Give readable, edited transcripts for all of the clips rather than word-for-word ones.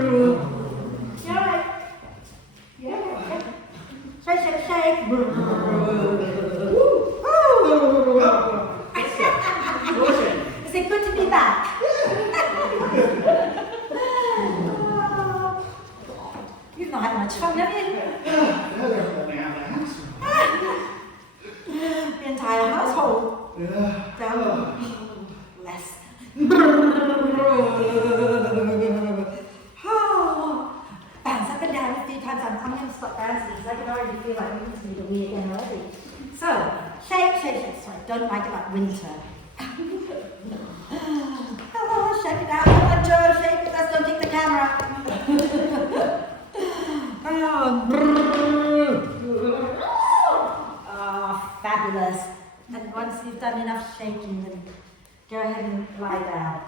right. Yeah. Shake, shake, shake. Is it good to be back? You've not had much fun, have you? The entire household. Less. Bounce up and down a few times. I'm going to stop bouncing because I can already feel like we need to do the wee again already. So, shake, shake, shake. Sorry, don't like about winter. Oh, shake it out. Come on, Joe, shake it. Let's don't kick the camera. Oh, fabulous. And once you've done enough shaking, then go ahead and lie down.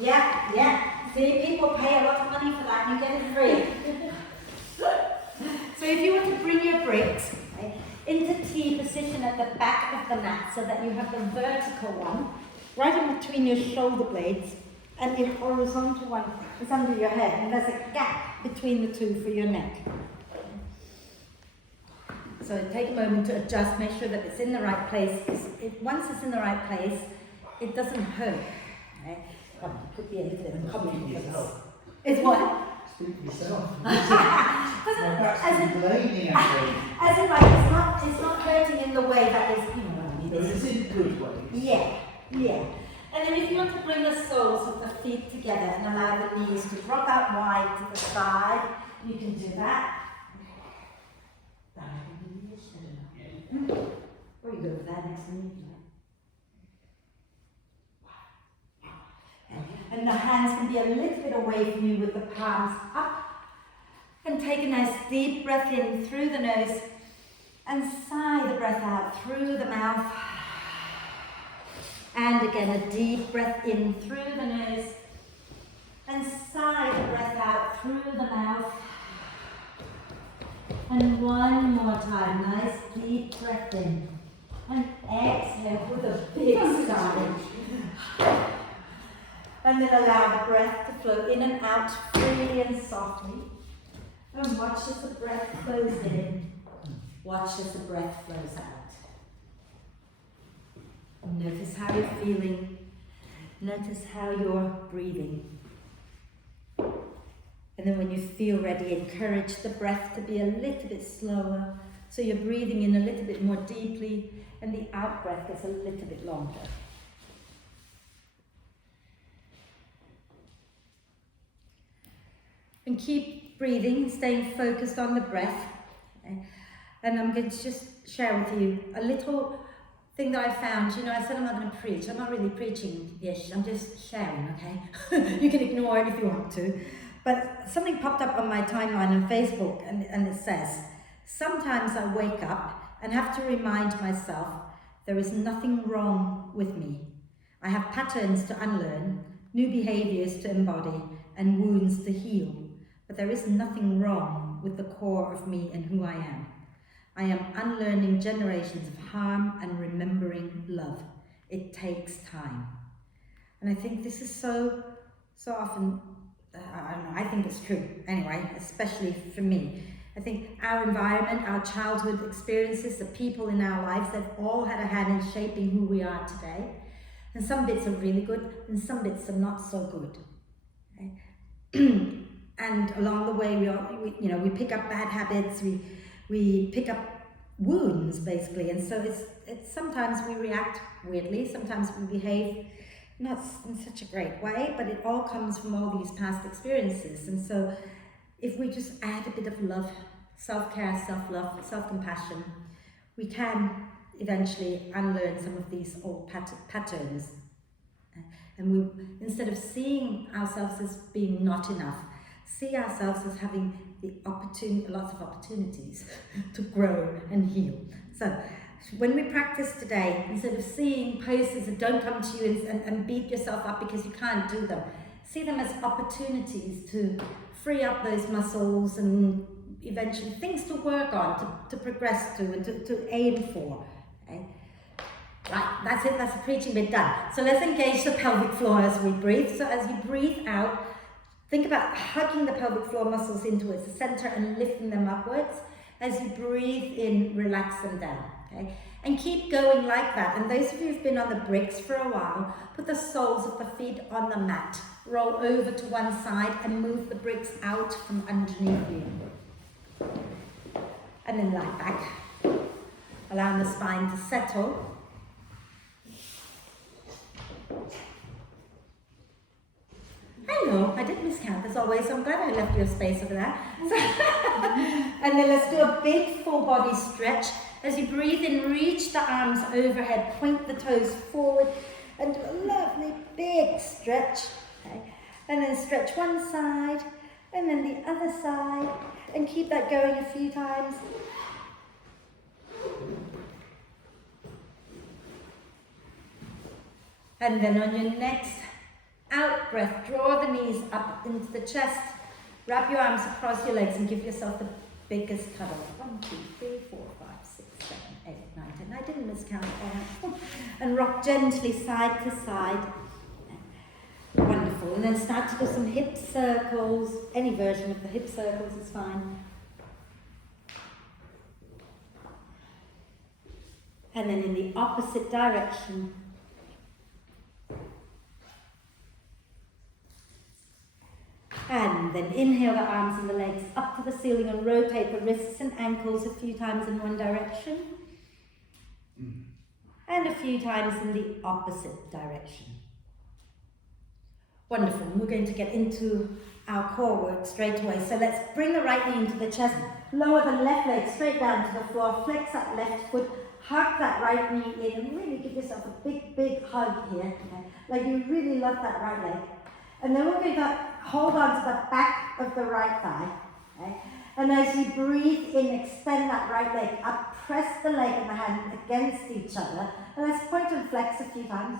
Yeah. See, people pay a lot of money for that and you get it free. So if you were to bring your bricks into T position at the back of the mat so that you have the vertical one right in between your shoulder blades and the horizontal one is under your head, and there's a gap between the two for your neck. So take a moment to adjust, make sure that it's in the right place. Once it's in the right place, it doesn't hurt. Okay? It could be a little bit uncomfortable. It's what? Speak for yourself. As in like, it's not hurting in the way that is, you know what I mean. But it's in good ways. Yeah. And then if you want to bring the soles of the feet together and allow the knees to rock out wide to the side, you can do that. Or you go with that next to me. And the hands can be a little bit away from you with the palms up. And take a nice deep breath in through the nose and sigh the breath out through the mouth. And again, a deep breath in through the nose and sigh the breath out through the mouth. And one more time, nice deep breath in. And exhale with a big sigh. And then allow the breath to flow in and out freely and softly. And watch as the breath flows in. Watch as the breath flows out. Notice how you're feeling. Notice how you're breathing. And then when you feel ready, encourage the breath to be a little bit slower. So you're breathing in a little bit more deeply and the out breath gets a little bit longer. And keep breathing, staying focused on the breath. Okay? And I'm going to just share with you a little thing that I found. You know, I said I'm not going to preach. I'm not really preaching-ish. I'm just sharing, okay? You can ignore it if you want to. But something popped up on my timeline on Facebook, and it says, sometimes I wake up and have to remind myself there is nothing wrong with me. I have patterns to unlearn, new behaviors to embody, and wounds to heal. But there is nothing wrong with the core of me and who I am. I am unlearning generations of harm and remembering love. It takes time. And I think this is so often, I don't know, I think it's true anyway, especially for me. I think our environment, our childhood experiences, the people in our lives, they've all had a hand in shaping who we are today. And some bits are really good and some bits are not so good. Okay? And along the way, we pick up bad habits, we pick up wounds basically, and so it's sometimes we react weirdly, sometimes we behave not in such a great way, but it all comes from all these past experiences. And so if we just add a bit of love, self-care, self-love, self-compassion, we can eventually unlearn some of these old patterns. And we, instead of seeing ourselves as being not enough, see ourselves as having lots of opportunities to grow and heal. So when we practice today, instead of seeing poses that don't come to you and beat yourself up because you can't do them, see them as opportunities to free up those muscles and eventually things to work on, to progress to and to aim for. Okay? Right, that's it, that's the preaching bit done. So let's engage the pelvic floor as we breathe. So as you breathe out, think about hugging the pelvic floor muscles in towards the center and lifting them upwards. As you breathe in, relax them down, okay? And keep going like that. And those of you who've been on the bricks for a while, put the soles of the feet on the mat. Roll over to one side and move the bricks out from underneath you. And then lie back, allowing the spine to settle. Hello, I did miscount as always, so I'm glad I left you a space over there. And then let's do a big full body stretch. As you breathe in, reach the arms overhead, point the toes forward, and do a lovely big stretch. Okay. And then stretch one side, and then the other side, and keep that going a few times. And then on your next out breath, draw the knees up into the chest. Wrap your arms across your legs and give yourself the biggest cuddle. 1, 2, 3, 4, 5, 6, 7, 8, 9, 10. I didn't miscount there. And rock gently side to side. Wonderful. And then start to do some hip circles. Any version of the hip circles is fine. And then in the opposite direction. And then inhale the arms and the legs up to the ceiling and rotate the wrists and ankles a few times in one direction. And a few times in the opposite direction. Wonderful. We're going to get into our core work straight away. So let's bring the right knee into the chest, lower the left leg straight down to the floor, flex that left foot, hug that right knee in, and really give yourself a big, big hug here. Okay? Like you really love that right leg. And then we're going to hold on to the back of the right thigh. Okay? And as you breathe in, extend that right leg up, press the leg and the hand against each other. And let's point and flex a few times.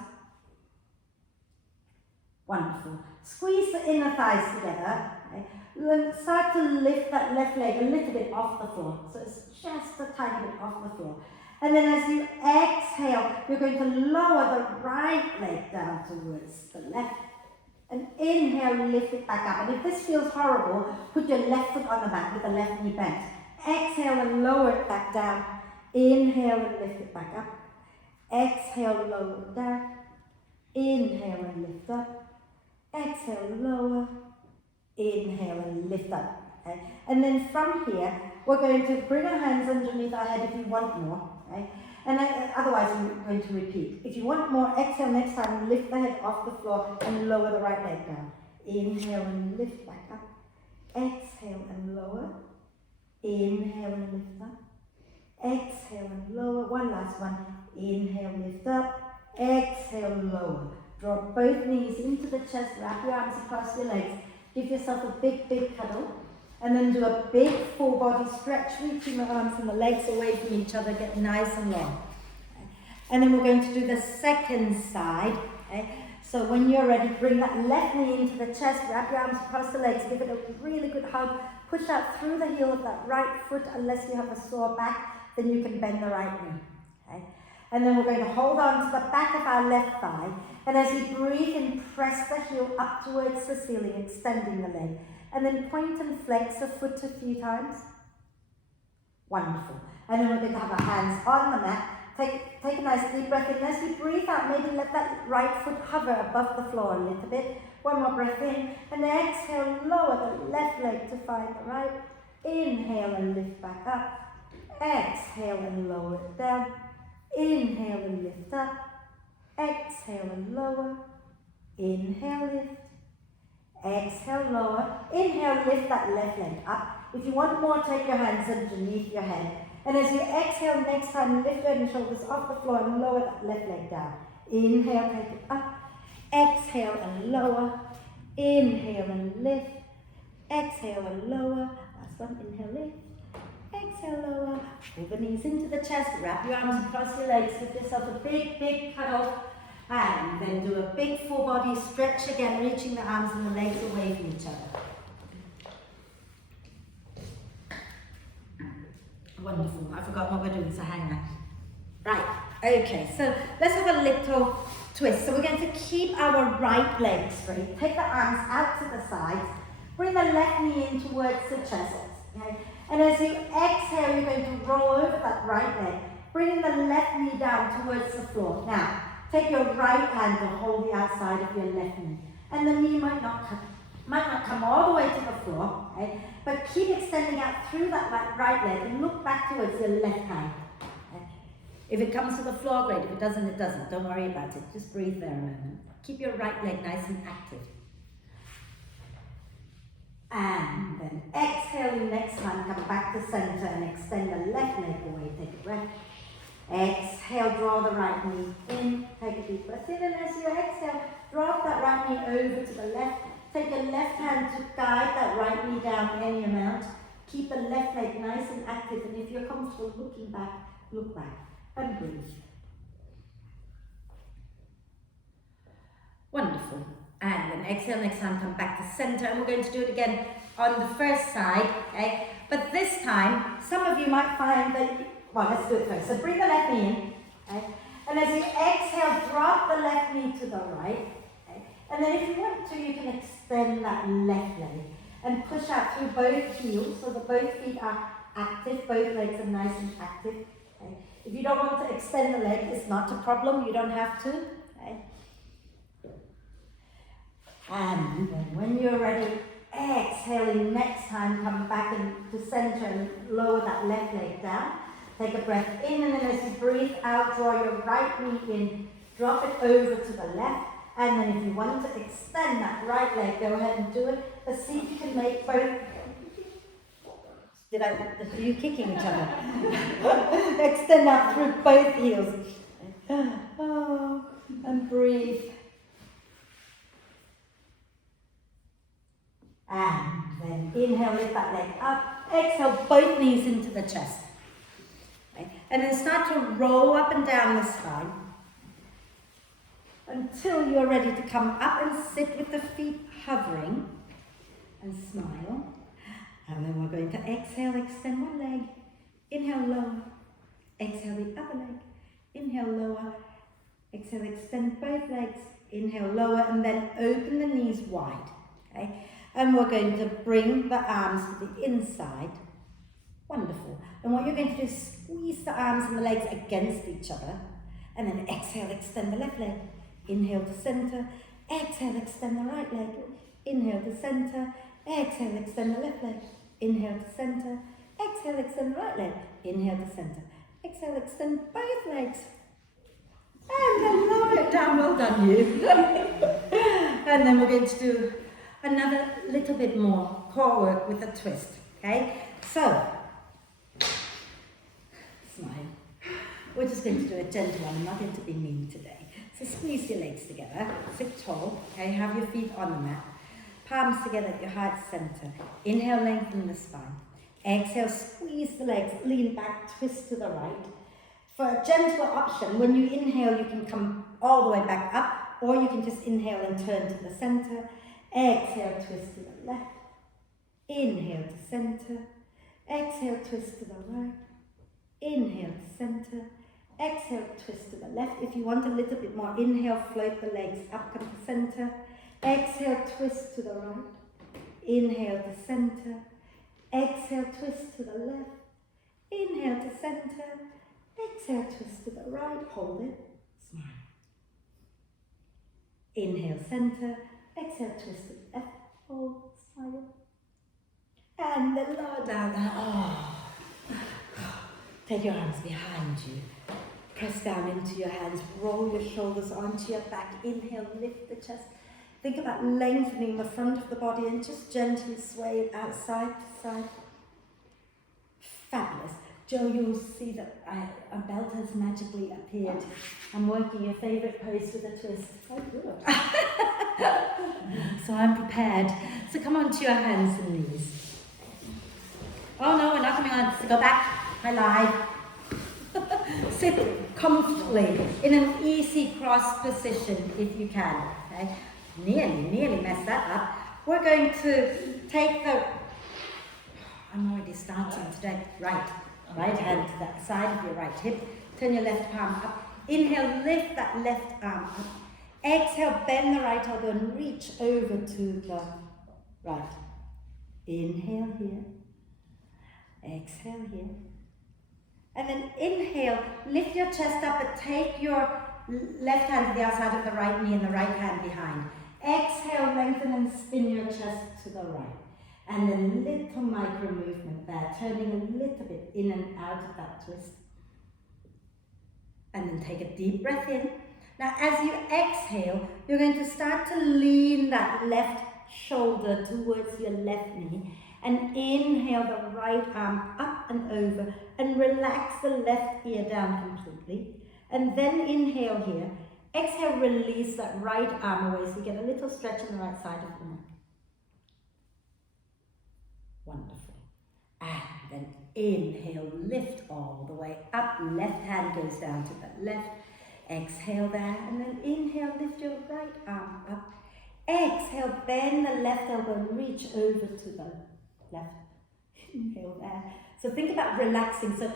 Wonderful. Squeeze the inner thighs together. Okay? Then start to lift that left leg a little bit off the floor. So it's just a tiny bit off the floor. And then as you exhale, you're going to lower the right leg down towards the left. And inhale, lift it back up. And if this feels horrible, put your left foot on the mat with the left knee bent. Exhale and lower it back down. Inhale and lift it back up. Exhale, lower it down. Inhale and lift up. Exhale, lower. Inhale and lift up. Okay? And then from here, we're going to bring our hands underneath our head if you want more. Okay? And otherwise, we're going to repeat. If you want more, exhale next time, lift the head off the floor and lower the right leg down. Inhale and lift back up. Exhale and lower. Inhale and lift up. Exhale and lower. One last one. Inhale, lift up. Exhale, lower. Draw both knees into the chest. Wrap your arms across your legs. Give yourself a big, big cuddle. And then do a big full body stretch, reaching the arms and the legs away from each other, get nice and long. And then we're going to do the second side. Okay? So when you're ready, bring that left knee into the chest, wrap your arms across the legs, give it a really good hug, push out through the heel of that right foot. Unless you have a sore back, then you can bend the right knee. Okay? And then we're going to hold on to the back of our left thigh. And as you breathe in, press the heel up towards the ceiling, extending the leg. And then point and flex the foot a few times. Wonderful. And then we're going to have our hands on the mat. Take a nice deep breath in. As you breathe out, maybe let that right foot hover above the floor a little bit. One more breath in. And then exhale, lower the left leg to find the right. Inhale and lift back up. Exhale and lower it down. Inhale and lift up. Exhale and lower. Inhale, lift. Exhale, lower. Inhale, lift that left leg up. If you want more, take your hands underneath your head. And as you exhale next time, lift your head and shoulders off the floor and lower that left leg down. Inhale, take it up. Exhale and lower. Inhale and lift. Exhale and lower. Last one, inhale, lift. Exhale, lower. Pull the knees into the chest. Wrap your arms across your legs. Give yourself a big, big cuddle. And then do a big full body stretch again, reaching the arms and the legs away from each other. Wonderful. I forgot what we're doing, so hang on. Right. Okay, so let's have a little twist. So we're going to keep our right leg straight. Take the arms out to the sides. Bring the left knee in towards the chest. Okay? And as you exhale, you're going to roll over that right leg, bringing the left knee down towards the floor. Now, take your right hand to hold the outside of your left knee. And the knee might not come all the way to the floor, okay? But keep extending out through that right leg and look back towards your left hand. Okay? If it comes to the floor, great. If it doesn't, it doesn't. Don't worry about it. Just breathe there a moment. Keep your right leg nice and active. And then exhaling next time, come back to center and extend the left leg away. Take a breath. Exhale, draw the right knee in. Take a deep breath in, and as you exhale, drop that right knee over to the left. Take your left hand to guide that right knee down any amount. Keep the left leg nice and active, and if you're comfortable looking back, look back and breathe. Wonderful. And then exhale next time, come back to center, and we're going to do it again on the first side, okay? But this time, some of you might find that, well, let's do it first. So bring the left knee in, okay? And as you exhale, drop the left knee to the right, okay? And then if you want to, you can extend that left leg and push out through both heels so that both feet are active, both legs are nice and active, okay? If you don't want to extend the leg, it's not a problem, you don't have to, okay? And then when you're ready, exhaling next time, come back into center and lower that left leg down. Take a breath in, and then as you breathe out, draw your right knee in, drop it over to the left, and then if you want to extend that right leg, go ahead and do it. But see if you can make both. Are you kicking each other? Extend out through both heels. Oh, and breathe. And then inhale, lift that leg up. Exhale, both knees into the chest. Okay. And then start to roll up and down the spine until you're ready to come up and sit with the feet hovering and smile. And then we're going to exhale, extend one leg. Inhale, lower. Exhale, the other leg. Inhale, lower. Exhale, extend both legs. Inhale, lower, and then open the knees wide. Okay. And we're going to bring the arms to the inside. Wonderful. And what you're going to do is squeeze the arms and the legs against each other. And then exhale, extend the left leg. Inhale to center. Exhale, extend the right leg. Inhale to center. Exhale, extend the left leg. Inhale to center. Exhale, extend the right leg. Inhale to center. Exhale, extend both legs. And then lower it down. Well done, you. And then we're going to do another little bit more core work with a twist, okay? So, smile. We're just going to do a gentle one. I'm not going to be mean today. So squeeze your legs together, sit tall, okay? Have your feet on the mat. Palms together at your heart center. Inhale, lengthen the spine. Exhale, squeeze the legs, lean back, twist to the right. For a gentler option, when you inhale, you can come all the way back up, or you can just inhale and turn to the center. Exhale, twist to the left. Inhale to center. Exhale, twist to the right. Inhale to center. Exhale, twist to the left. If you want a little bit more, inhale, float the legs up, come to center. Exhale, twist to the right. Inhale to center. Exhale, twist to the left. Inhale to center. Exhale, twist to the right. Hold it. Smile. Inhale, center. Exhale, twist to the left. Hold. Smile. And then lower down. Oh. Take your arms behind you. Press down into your hands. Roll your shoulders onto your back. Inhale, lift the chest. Think about lengthening the front of the body and just gently sway it out side to side. Fabulous. Joe, you'll see that a belt has magically appeared. I'm working your favourite pose with a twist. Oh, good. So I'm prepared. So come onto your hands and knees. Oh no, we're not coming on. So go back. I lied. Sit comfortably in an easy cross position if you can. Okay? Nearly messed that up. We're going to take the, I'm already starting today. Right hand to that side of your right hip. Turn your left palm up. Inhale, lift that left arm up. Exhale, bend the right elbow and reach over to the right. Inhale here. Exhale here. And then inhale, lift your chest up and take your left hand to the outside of the right knee and the right hand behind. Exhale, lengthen and spin your chest to the right. And then little micro movement there, turning a little bit in and out of that twist. And then take a deep breath in. Now as you exhale, you're going to start to lean that left shoulder towards your left knee. And inhale the right arm up and over and relax the left ear down completely. And then inhale here. Exhale, release that right arm away so you get a little stretch on the right side of the neck. Wonderful. And then inhale, lift all the way up. Left hand goes down to the left. Exhale there. And then inhale, lift your right arm up. Exhale, bend the left elbow and reach over to the left. Inhale there. So think about relaxing. So,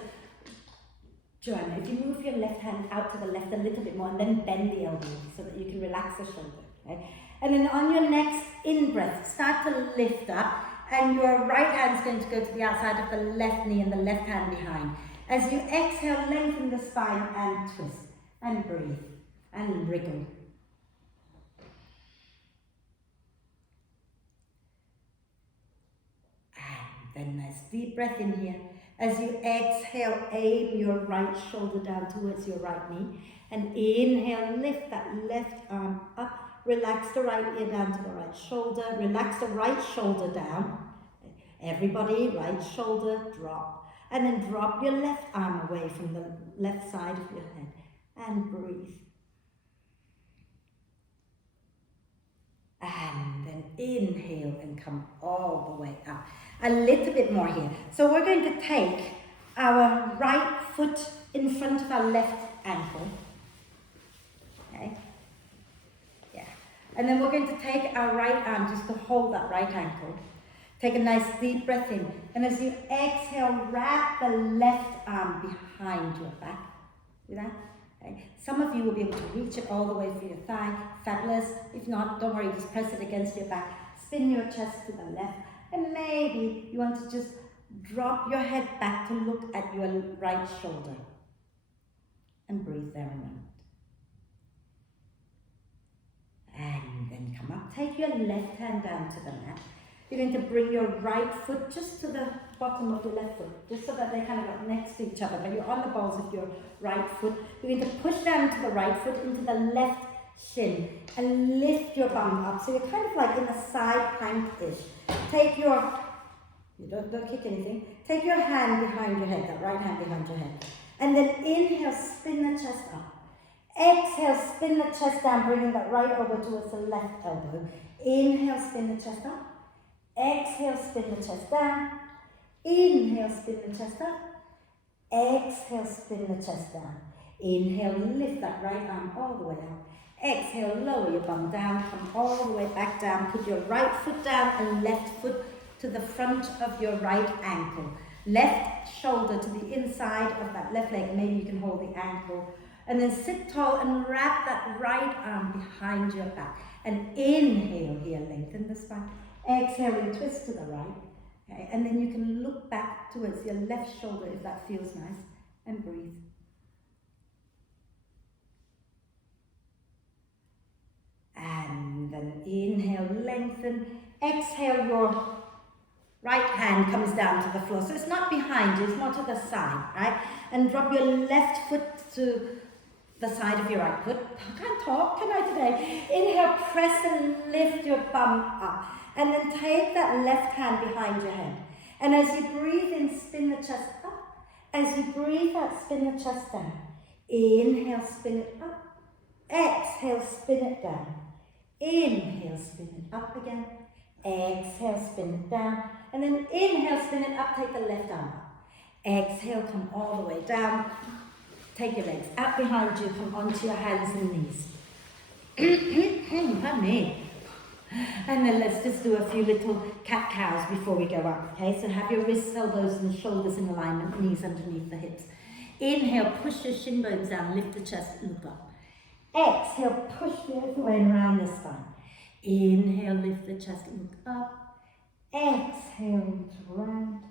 Joanna, if you move your left hand out to the left a little bit more and then bend the elbow so that you can relax the shoulder. Okay? And then on your next in-breath, start to lift up and your right hand is going to go to the outside of the left knee and the left hand behind. As you exhale, lengthen the spine and twist and breathe and wriggle. Then nice deep breath in here. As you exhale, aim your right shoulder down towards your right knee. And inhale, lift that left arm up. Relax the right ear down to the right shoulder. Relax the right shoulder down. Everybody, right shoulder, drop. And then drop your left arm away from the left side of your head. And breathe. And then inhale and come all the way up. A little bit more here. So we're going to take our right foot in front of our left ankle. Okay? Yeah. And then we're going to take our right arm just to hold that right ankle. Take a nice deep breath in. And as you exhale, wrap the left arm behind your back. See that? Okay. Some of you will be able to reach it all the way for your thigh. Fabulous. If not, don't worry, just press it against your back. Spin your chest to the left. And maybe you want to just drop your head back to look at your right shoulder. And breathe there a moment. And then come up. Take your left hand down to the mat. You're going to bring your right foot just to the bottom of your left foot, just so that they kind of got next to each other, but you're on the balls of your right foot. You're going to push down to the right foot into the left shin and lift your bum up. So you're kind of like in a side plank-ish. Take your, you don't kick anything, take your hand behind your head, that right hand behind your head. And then inhale, spin the chest up. Exhale, spin the chest down, bringing that right elbow towards the left elbow. Inhale, spin the chest up. Exhale, spin the chest down. Inhale, spin the chest up. Exhale, spin the chest down. Inhale, lift that right arm all the way up. Exhale, lower your bum down, come all the way back down. Put your right foot down and left foot to the front of your right ankle. Left shoulder to the inside of that left leg. Maybe you can hold the ankle. And then sit tall and wrap that right arm behind your back. And inhale here, lengthen the spine. Exhale and twist to the right. Okay? And then you can look back towards your left shoulder if that feels nice. And breathe. And then inhale, lengthen. Exhale, your right hand comes down to the floor. So it's not behind you, it's more to the side, right? And drop your left foot to the side of your right foot. I can't talk, can I today? Inhale, press and lift your bum up. And then take that left hand behind your head. And as you breathe in, spin the chest up. As you breathe out, spin the chest down. Inhale, spin it up. Exhale, spin it down. Inhale, spin it up again. Exhale, spin it down. And then inhale, spin it up, take the left arm up. Exhale, come all the way down. Take your legs out behind you, come onto your hands and knees. Pardon me. And then let's just do a few little cat-cows before we go up, okay? So have your wrists, elbows and shoulders in alignment, knees underneath the hips. Inhale, push your shin bones down, lift the chest, look up. Exhale, push the other way and round the spine. Inhale, lift the chest, look up. Exhaling to round.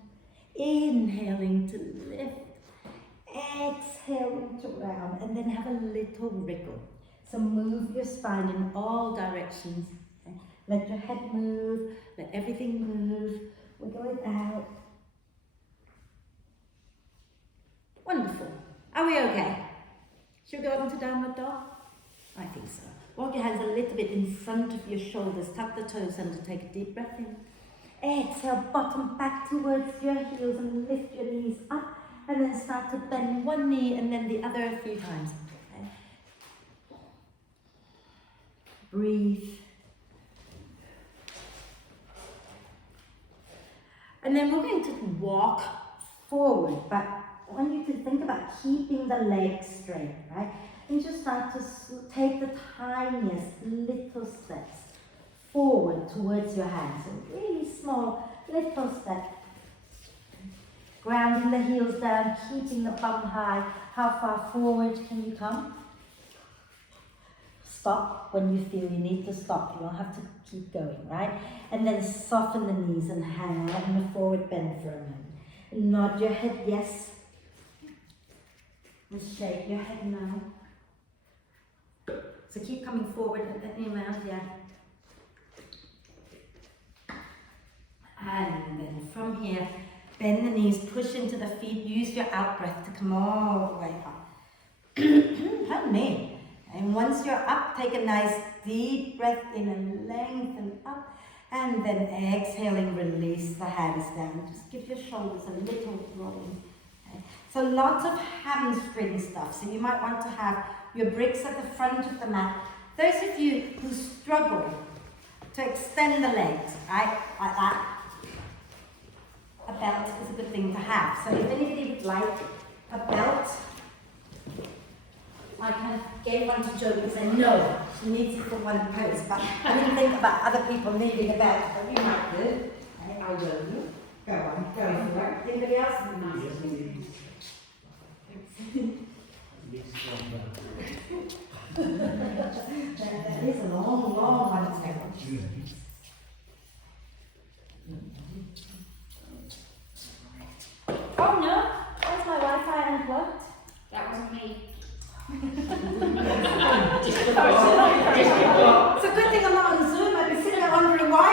Inhaling to lift. Exhaling to round. And then have a little wriggle. So move your spine in all directions. Okay? Let your head move. Let everything move. Wiggle it out. Wonderful. Are we okay? Should we go into downward dog? I think so. Walk your hands a little bit in front of your shoulders. Tuck the toes under. Take a deep breath in. Exhale, bottom back towards your heels and lift your knees up. And then start to bend one knee and then the other a few times. Okay. Breathe. And then we're going to walk forward, but I want you to think about keeping the legs straight, right? And just start to take the tiniest little steps forward towards your hands. So really small little step. Grounding the heels down, keeping the bum high. How far forward can you come? Stop when you feel you need to stop. You don't have to keep going, right? And then soften the knees and hang out in a forward bend for a moment. Nod your head yes. And shake your head no. So keep coming forward and then around, yeah. And then from here, bend the knees, push into the feet, use your out breath to come all the way up. Pardon me. And once you're up, take a nice deep breath in and lengthen up. And then exhaling, release the hands down. Just give your shoulders a little roll. Okay. So lots of hamstring stuff. So you might want to have your bricks at the front of the mat. Those of you who struggle to extend the legs, right, like that, a belt is a good thing to have. So if anybody would like a belt, I kind of gave one to Jo because I know she needs it for one pose, but I didn't think about other people needing a belt, but you might do. Okay, I will. Go on, go for it. Anybody else? That is a long, long one. Oh no, where's my Wi-Fi unplugged? That wasn't me. It's a good thing I'm not on Zoom. I'd be sitting there wondering why.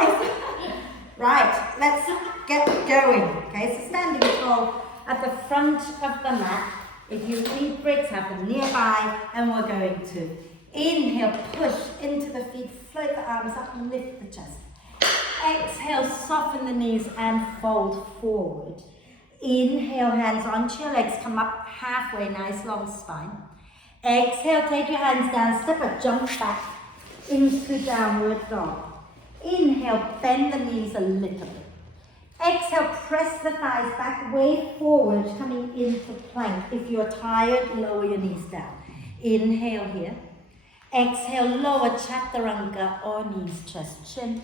Right, let's get going. Okay, so standing tall at the front of the mat. If you need bricks, have them nearby, and we're going to inhale, push into the feet, float the arms up, and lift the chest. Exhale, soften the knees and fold forward. Inhale, hands onto your legs, come up halfway, nice long spine. Exhale, take your hands down, step or jump back into downward dog. Inhale, bend the knees a little bit. Exhale, press the thighs back, way forward, coming into plank. If you're tired, lower your knees down. Inhale here. Exhale, lower chaturanga or knees, chest, chin.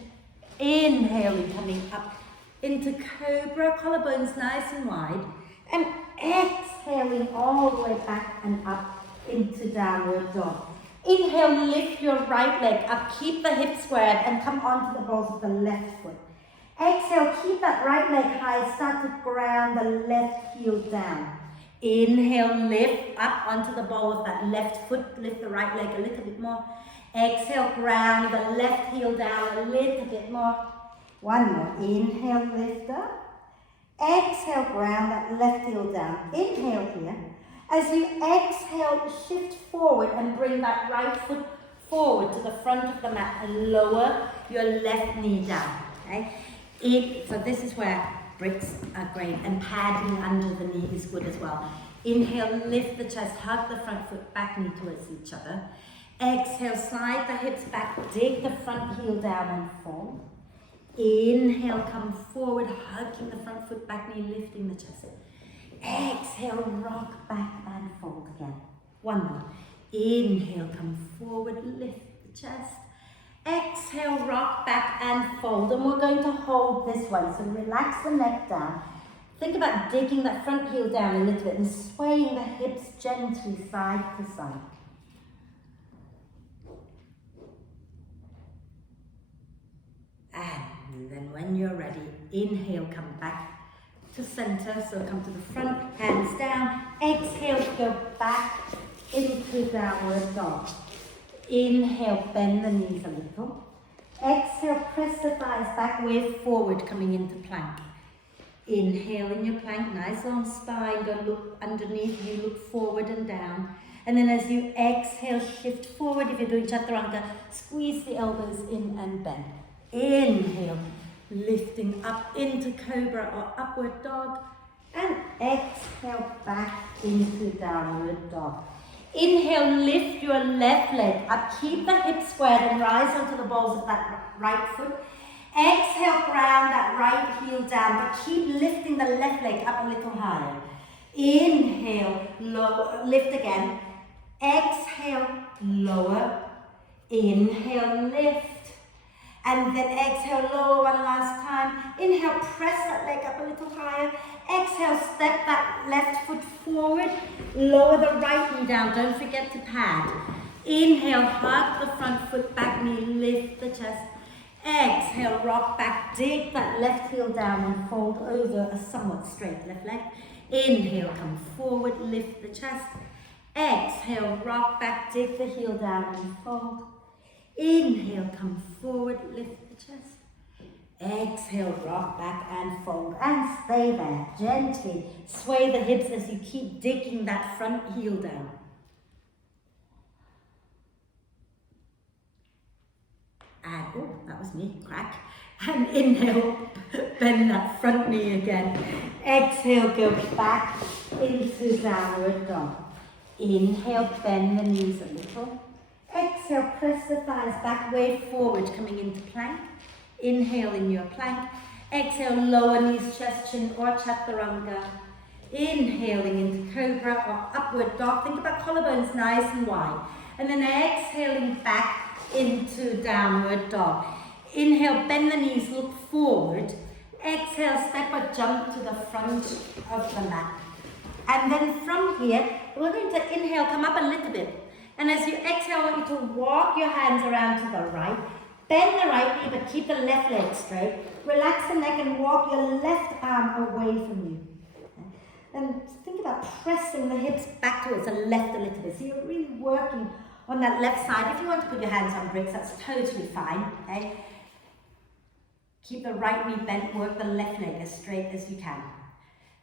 Inhaling, coming up into cobra, collarbones nice and wide. And exhaling all the way back and up into downward dog. Inhale, lift your right leg up, keep the hips squared and come onto the balls of the left foot. Exhale, keep that right leg high, start to ground the left heel down. Inhale, lift up onto the ball of that left foot, lift the right leg a little bit more. Exhale, ground the left heel down a little bit more. One more, inhale, lift up. Exhale, ground that left heel down. Inhale here. As you exhale, shift forward and bring that right foot forward to the front of the mat and lower your left knee down. Okay? So this is where bricks are great, and padding under the knee is good as well. Inhale, lift the chest, hug the front foot, back knee towards each other. Exhale, slide the hips back, dig the front heel down and fold. Inhale, come forward, hugging the front foot, back knee, lifting the chest. Exhale, rock back and fold again. One more. Inhale, come forward, lift the chest. Exhale, rock back and fold. And we're going to hold this one. So relax the neck down. Think about digging that front heel down a little bit and swaying the hips gently side to side. And then when you're ready, inhale, come back to center. So come to the front, hands down. Exhale, go back into downward dog. Inhale, bend the knees a little. Exhale, press the thighs back, wave forward, coming into plank. Inhale in your plank, nice long spine, don't look underneath you, look forward and down. And then as you exhale, shift forward. If you're doing chaturanga, squeeze the elbows in and bend. Inhale, lifting up into cobra or upward dog. And exhale, back into downward dog. Inhale, lift your left leg up, keep the hips squared and rise onto the balls of that right foot. Exhale, ground that right heel down, but keep lifting the left leg up a little higher. Inhale, lower, lift again. Exhale, lower. Inhale, lift. And then exhale, lower one last time. Inhale, press that leg up a little higher. Exhale, step that left foot forward. Lower the right knee down, don't forget to pad. Inhale, hug the front foot, back knee, lift the chest. Exhale, rock back, dig that left heel down and fold over a somewhat straight left leg. Inhale, come forward, lift the chest. Exhale, rock back, dig the heel down and fold. Inhale, come forward, lift the chest. Exhale, rock back and fold and stay there. Gently sway the hips as you keep digging that front heel down. And, oh, that was me, crack. And inhale, bend that front knee again. Exhale, go back into downward dog. Inhale, bend the knees a little. Exhale, press the thighs back, wave forward, coming into plank. Inhale in your plank. Exhale, lower knees, chest, chin, or chaturanga. Inhaling into cobra or upward dog. Think about collarbones nice and wide. And then exhaling back into downward dog. Inhale, bend the knees, look forward. Exhale, step or jump to the front of the mat. And then from here, we're going to inhale, come up a little bit. And as you exhale, I want you to walk your hands around to the right. Bend the right knee, but keep the left leg straight. Relax the neck and walk your left arm away from you. And think about pressing the hips back towards the left a little bit. So you're really working on that left side. If you want to put your hands on bricks, that's totally fine. Okay? Keep the right knee bent, work the left leg as straight as you can.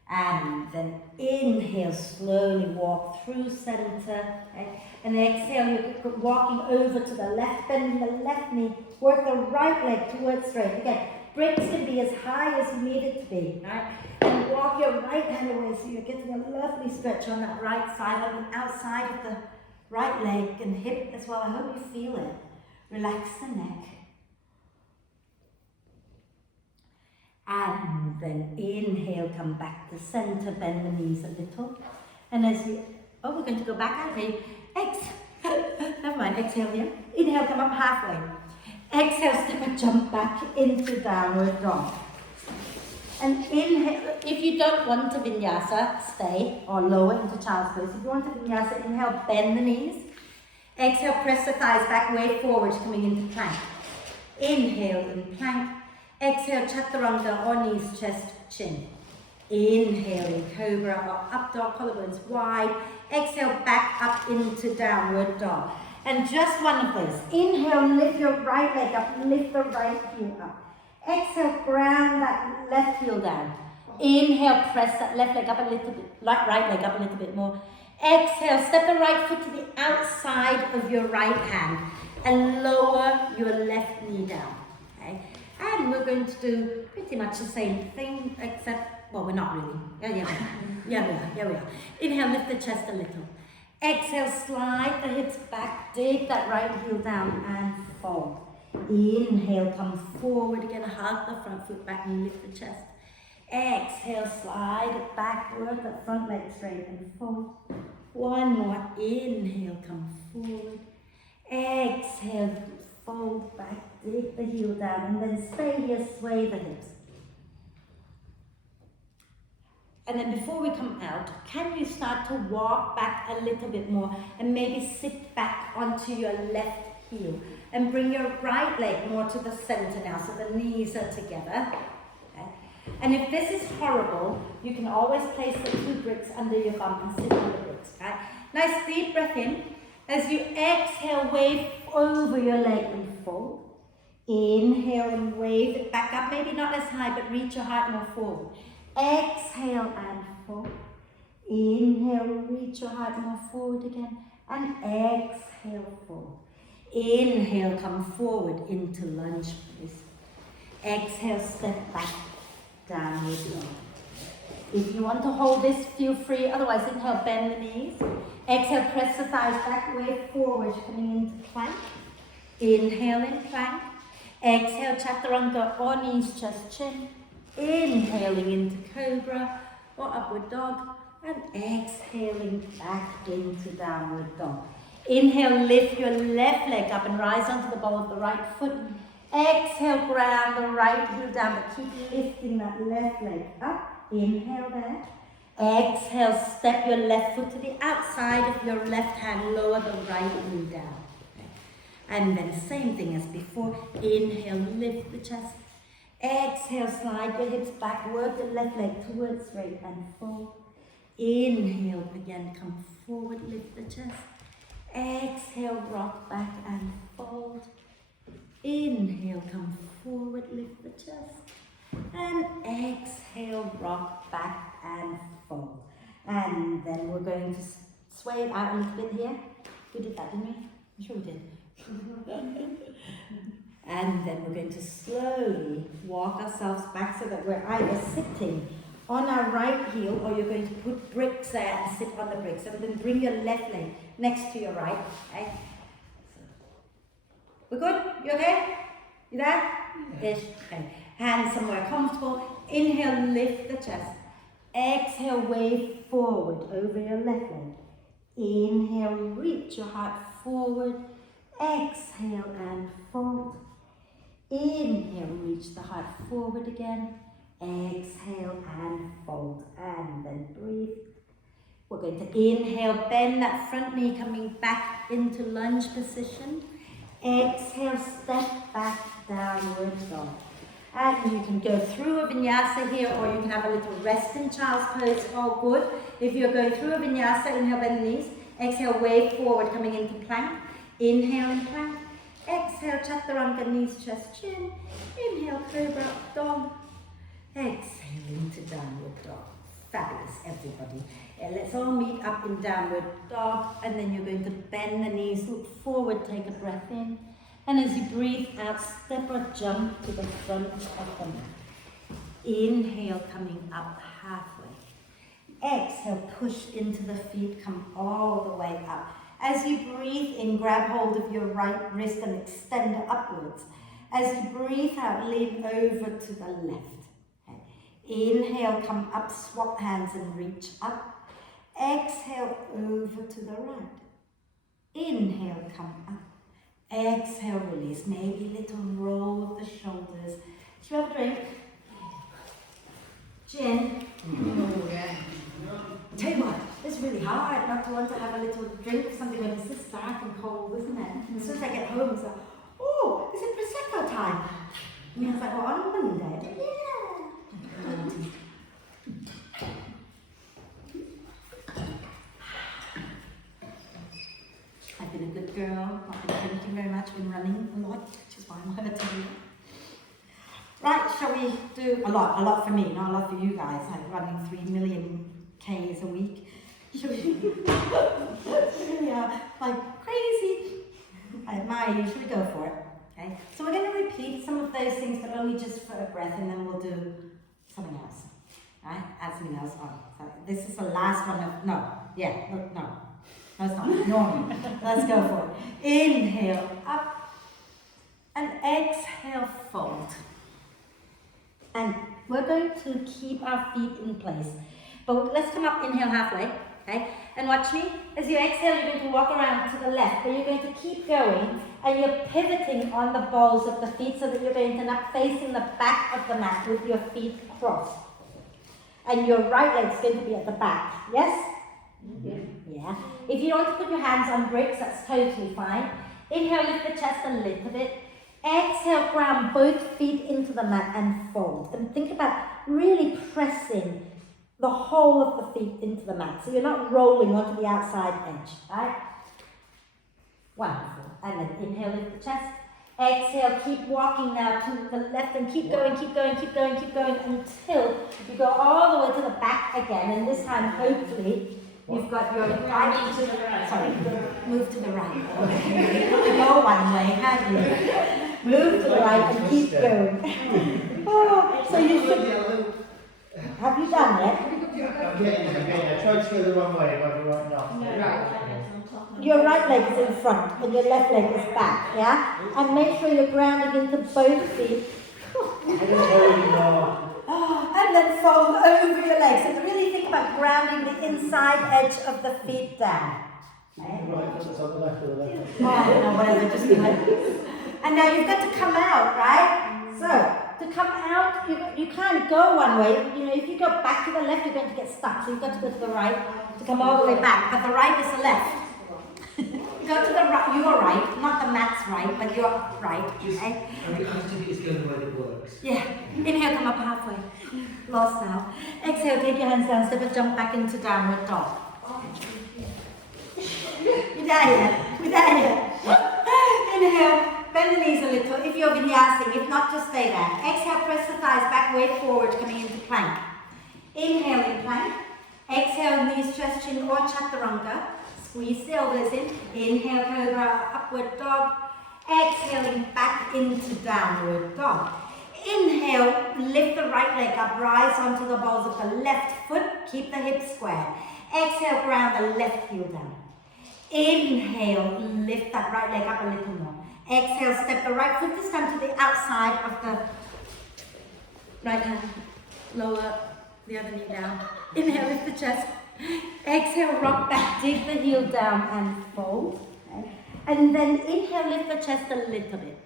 And then inhale, slowly walk through center. Okay? And exhale, you're walking over to the left, bending the left knee, work the right leg towards straight. Again, bricks can be as high as you need it to be. Right? And walk your right hand away so you're getting a lovely stretch on that right side, on the outside of the right leg and hip as well. I hope you feel it. Relax the neck. And then inhale, come back to center, bend the knees a little. And as you, we're going to go back, okay. Never mind, exhale here. Inhale, come up halfway. Exhale, step and jump back into downward dog. And inhale, if you don't want to vinyasa, stay or lower into child's pose. If you want to vinyasa, inhale, bend the knees. Exhale, press the thighs back, way forward, coming into plank. Inhale in plank. Exhale, chaturanga or knees, chest, chin. Inhale in cobra or up dog, collarbones wide. Exhale, back up into downward dog. And just one of those. Inhale, lift your right leg up, lift the right heel up. Exhale, ground that left heel down. Inhale, press that left leg up a little bit, right leg up a little bit more. Exhale, step the right foot to the outside of your right hand and lower your left knee down. Okay? And we're going to do pretty much the same thing, except, well, we're not really. Yeah, we are. Inhale, lift the chest a little. Exhale, slide the hips back, dig that right heel down and fold. Inhale, come forward again, hug the front foot back and lift the chest. Exhale, slide it back, work that front leg straight and fold. One more, inhale, come forward. Exhale, fold back, dig the heel down and then stay here, sway the hips. And then before we come out, can you start to walk back a little bit more and maybe sit back onto your left heel and bring your right leg more to the center now so the knees are together. Okay? And if this is horrible, you can always place the 2 bricks under your bum and sit on the bricks. Okay? Nice deep breath in. As you exhale, wave over your leg and fold. Inhale and wave it back up, maybe not as high, but reach your heart more forward. Exhale and fold. Inhale, reach your heart more forward again. And exhale, fold. Inhale, come forward into lunge, please. Exhale, step back, downward dog. If you want to hold this, feel free. Otherwise, inhale, bend the knees. Exhale, press the thighs back, wave forward, coming into plank. Inhale in plank. Exhale, chaturanga or knees, chest, chin. Inhaling into cobra or upward dog. And exhaling back into downward dog. Inhale, lift your left leg up and rise onto the ball of the right foot. Exhale, ground the right heel down, but keep lifting that left leg up. Inhale there. Exhale, step your left foot to the outside of your left hand, lower the right knee down. And then same thing as before. Inhale, lift the chest. Exhale, slide your hips back, work the left leg towards straight and fold. Inhale, again, come forward, lift the chest. Exhale, rock back and fold. Inhale, come forward, lift the chest. And exhale, rock back and fold. And then we're going to sway it out a little bit here. We did that, didn't we? I'm sure we did. And then we're going to slowly walk ourselves back so that we're either sitting on our right heel or you're going to put bricks there and sit on the bricks. So then bring your left leg next to your right. Okay? We're good? You okay? You there? Yes. Okay. Hands somewhere comfortable. Inhale, lift the chest. Exhale, wave forward over your left leg. Inhale, reach your heart forward. Exhale and fold. Inhale, reach the heart forward again. Exhale and fold. And then breathe. We're going to inhale, bend that front knee coming back into lunge position. Exhale, step back, downward dog. And you can go through a vinyasa here or you can have a little rest in child's pose, all good. If you're going through a vinyasa, inhale, bend the knees. Exhale, wave forward, coming into plank. Inhale in plank. Exhale, chaturanga, knees, chest, chin. Inhale, cobra, dog. Exhale into downward dog. Fabulous, everybody. Let's all meet up in downward dog. And then you're going to bend the knees, look forward, take a breath in. And as you breathe out, step or jump to the front of the mat. Inhale, coming up halfway. Exhale, push into the feet, come all the way up. As you breathe in, grab hold of your right wrist and extend it upwards. As you breathe out, lean over to the left. Okay. Inhale, come up, swap hands and reach up. Exhale, over to the right. Inhale, come up. Exhale, release. Maybe a little roll of the shoulders. Do you have a drink? Gin? Oh, yeah. Tell you what, it's really hard not to want to have a little drink of something when it's this dark and cold, isn't it? As soon as I get home, it's like, oh, is it Prosecco time? And I was like, well, on Monday. Yeah. I've been a good girl, I've been drinking very much, been running a lot, which is why I'm hurting you. Right, shall we do a lot for me, not a lot for you guys. I'm running 3 million Ks a week. Shall we? We are like crazy. I admire you, should we go for it? Okay, so we're going to repeat some of those things, but only just for a breath, and then we'll do something else. Right? Add something else on. So this is the last one of, no, it's not, normal. Let's go for it. Inhale, up, and exhale, fold. And we're going to keep our feet in place. But let's come up, inhale halfway, okay? And watch me. As you exhale, you're going to walk around to the left, but you're going to keep going, and you're pivoting on the balls of the feet so that you're going to end up facing the back of the mat with your feet crossed. and your right leg's going to be at the back. Yes? Yeah. If you don't want to put your hands on bricks, that's totally fine. Inhale, lift the chest a little bit. Exhale, ground both feet into the mat and fold. And think about really pressing the whole of the feet into the mat. So you're not rolling onto the outside edge, right? Wonderful. And then inhale, lift the chest. Exhale, keep walking now to the left and keep going, keep going, keep going, keep going until you go all the way to the back again. And this time, hopefully, you've got your right to the right. Sorry, move to the right. Okay. Go one way, have you? Move to the right and keep going. Oh, so you should. Have you done it? I'm getting I tried to go the wrong way, but I'm right now. No. Right. Your right leg is in front and your left leg is back, yeah? And make sure you're grounding into both feet. And then fold over your legs. So really think about grounding the inside edge of the feet down. Right, foot's on the left or the left? Oh, no, whatever, just do it. And now you've got to come out, right? So, to come out, you can't go one way. You know, if you go back to the left, you're going to get stuck. So you've got to go to the right to come all the way back. But the right is the left. You go to the right, your right, not the mat's right, but your right. Okay? I think it's going the way it works. Yeah. Inhale, come up halfway. Lost now. Exhale, take your hands down, step and jump back into downward dog. You're there yet? We're there yet? Inhale, bend the knees a little. If you're vinyasing, if not, just stay there. Exhale, press the thighs back, weight forward, coming into plank. Inhale in plank. Exhale, knees, chest, chin, or chaturanga. Squeeze the elbows in. Inhale, cobra, upward dog. Exhaling back into downward dog. Inhale, lift the right leg up, rise onto the balls of the left foot. Keep the hips square. Exhale, ground the left heel down. Inhale, lift that right leg up a little more. Exhale, step the right foot this time to the outside of the right hand. Lower the other knee down. Inhale, lift the chest. Exhale, rock back, dig the heel down and fold. Okay. And then inhale, lift the chest a little bit.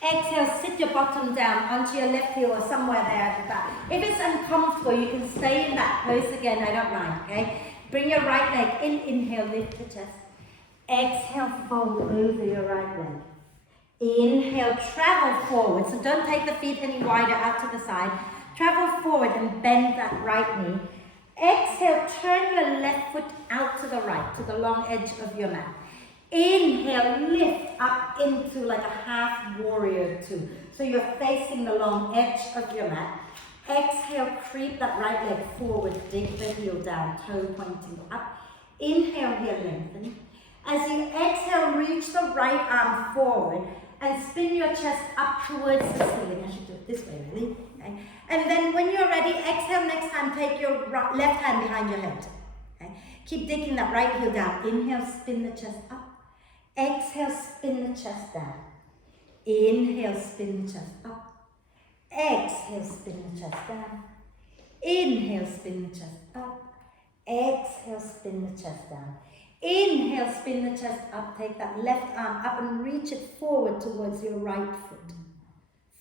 Exhale, sit your bottom down onto your left heel or somewhere there at the back. If it's uncomfortable, you can stay in that pose again, I don't mind, okay? Bring your right leg in, inhale, lift the chest. Exhale, fold over your right leg. Inhale, travel forward. So don't take the feet any wider out to the side. Travel forward and bend that right knee. Exhale, turn your left foot out to the right, to the long edge of your mat. Inhale, lift up into like a half warrior two. So you're facing the long edge of your mat. Exhale, creep that right leg forward, dig the heel down, toe pointing up. Inhale here, lengthen. As you exhale, reach the right arm forward and spin your chest up towards the ceiling. I should do it this way, really. Okay. And then when you're ready, exhale next time, take your left hand behind your head. Okay. Keep digging that right heel down. Inhale, spin the chest up. Exhale, spin the chest down. Inhale, spin the chest up. Exhale, spin the chest down. Inhale, spin the chest up. Exhale, spin the chest down. Inhale, spin the chest up. Take that left arm up and reach it forward towards your right foot.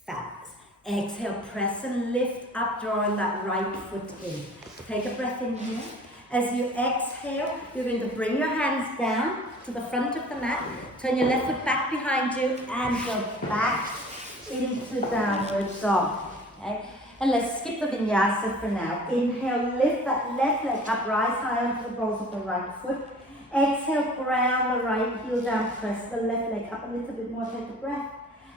Fabulous. Exhale, press and lift up, drawing that right foot in. Take a breath in here. As you exhale, you're going to bring your hands down to the front of the mat. Turn your left foot back behind you and go back into downward dog. Okay? And let's skip the vinyasa for now. Inhale, lift that left leg up, rise high onto the balls of the right foot. Exhale, ground the right heel down, press the left leg up a little bit more, take a breath.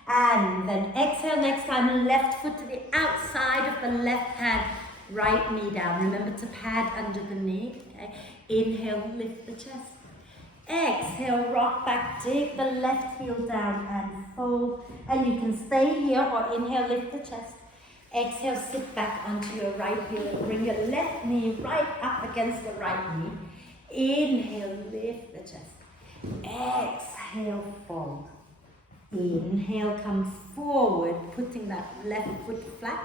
And then exhale next time, left foot to the outside of the left hand, right knee down. Remember to pad under the knee. Okay? Inhale, lift the chest. Exhale, rock back, dig the left heel down and fold. And you can stay here or inhale, lift the chest. Exhale, sit back onto your right heel and bring your left knee right up against the right knee. Inhale, lift the chest. Exhale, fold. Inhale, come forward, putting that left foot flat.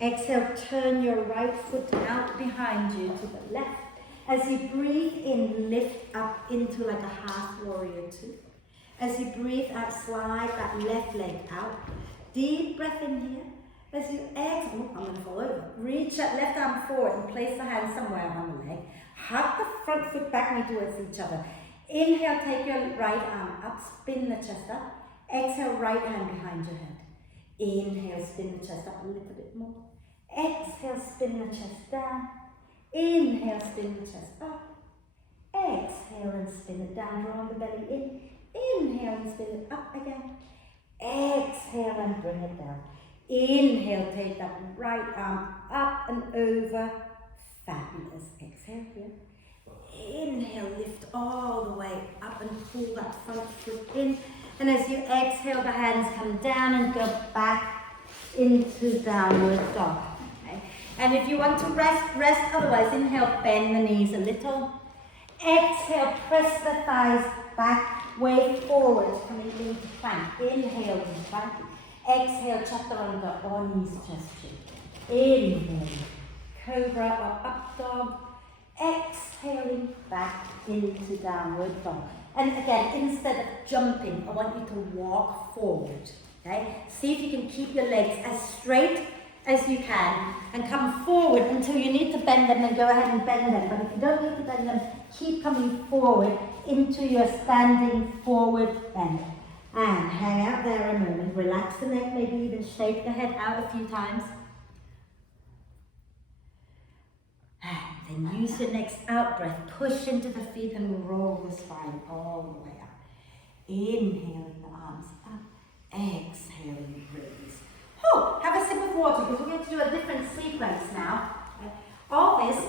Exhale, turn your right foot out behind you to the left. As you breathe in, lift up into like a half warrior two. As you breathe out, slide that left leg out. Deep breath in here. As you exhale, I'm going to fall over. Reach that left arm forward and place the hand somewhere on the leg. Hug the front foot back knee towards each other. Inhale, take your right arm up, spin the chest up. Exhale, right hand behind your head. Inhale, spin the chest up a little bit more. Exhale, spin the chest down. Inhale, spin the chest up. Exhale and spin it down, drawing the belly in. Inhale and spin it up again. Exhale and bring it down. Inhale, take that right arm up and over. Fabulous. Exhale here. Inhale, lift all the way up and pull that front foot in. And as you exhale, the hands come down and go back into downward dog. Okay? And if you want to rest, rest. Otherwise, inhale, bend the knees a little. Exhale, press the thighs back, way forward, coming into plank. Inhale, into plank. Exhale, chaturanga or knees gesture. Inhale, cobra or up dog. Exhaling back into downward dog. And again, instead of jumping, I want you to walk forward. Okay? See if you can keep your legs as straight as you can and come forward until you need to bend them, then go ahead and bend them. But if you don't need to bend them, keep coming forward into your standing forward bend. And hang out there a moment. Relax the neck, maybe even shake the head out a few times. And then use your next out breath. Push into the feet and roll the spine all the way up. Inhaling the arms up. Exhaling, release. Oh, have a sip of water because we're going to do a different sequence now. All this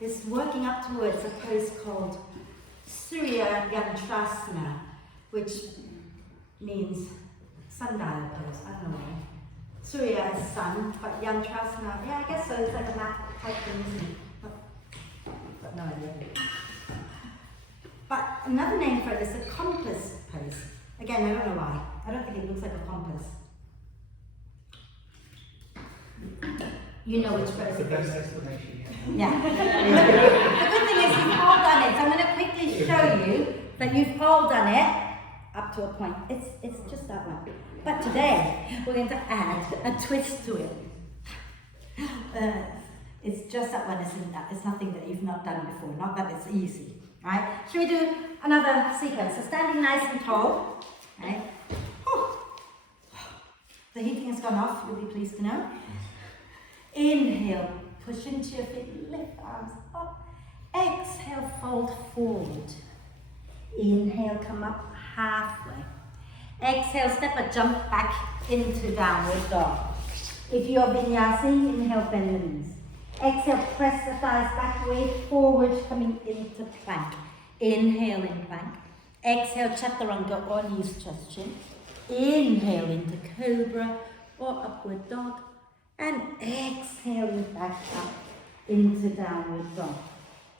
is working up towards a pose called Surya Yantrasana, which means sundial pose. I don't know why. Surya is sun, but Yantrasana, yeah, I guess so. It's like a map type thing, isn't it? But no idea. But another name for it is a compass pose. Again, I don't know why. I don't think it looks like a compass. You know which pose it is. Explanation. Yeah. The good thing is you've all done it. So I'm going to quickly show you that you've all done it up to a point. It's just that one. But today we're going to add a twist to it. It's just that one, isn't that? It's nothing that you've not done before. Not that it's easy, right? Should we do another sequence? So standing nice and tall, right? The heating has gone off. You'll be pleased to know. Inhale, push into your feet, lift arms up. Exhale, fold forward. Inhale, come up halfway. Exhale, step a jump back into downward dog. If you are vinyasing, inhale, bend the knees. Exhale, press the thighs back, way forward, coming into plank. Inhale in plank. Exhale, chaturanga or knees chest chin. Inhale into cobra or upward dog. And exhaling back up into downward dog.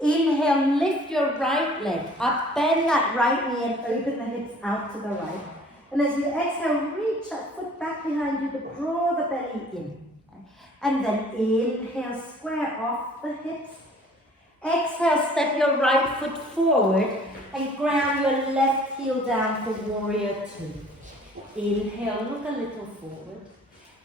Inhale, lift your right leg up, bend that right knee and open the hips out to the right. And as you exhale, reach that foot back behind you to draw the belly in. And then inhale, square off the hips. Exhale, step your right foot forward and ground your left heel down for warrior two. Inhale, look a little forward.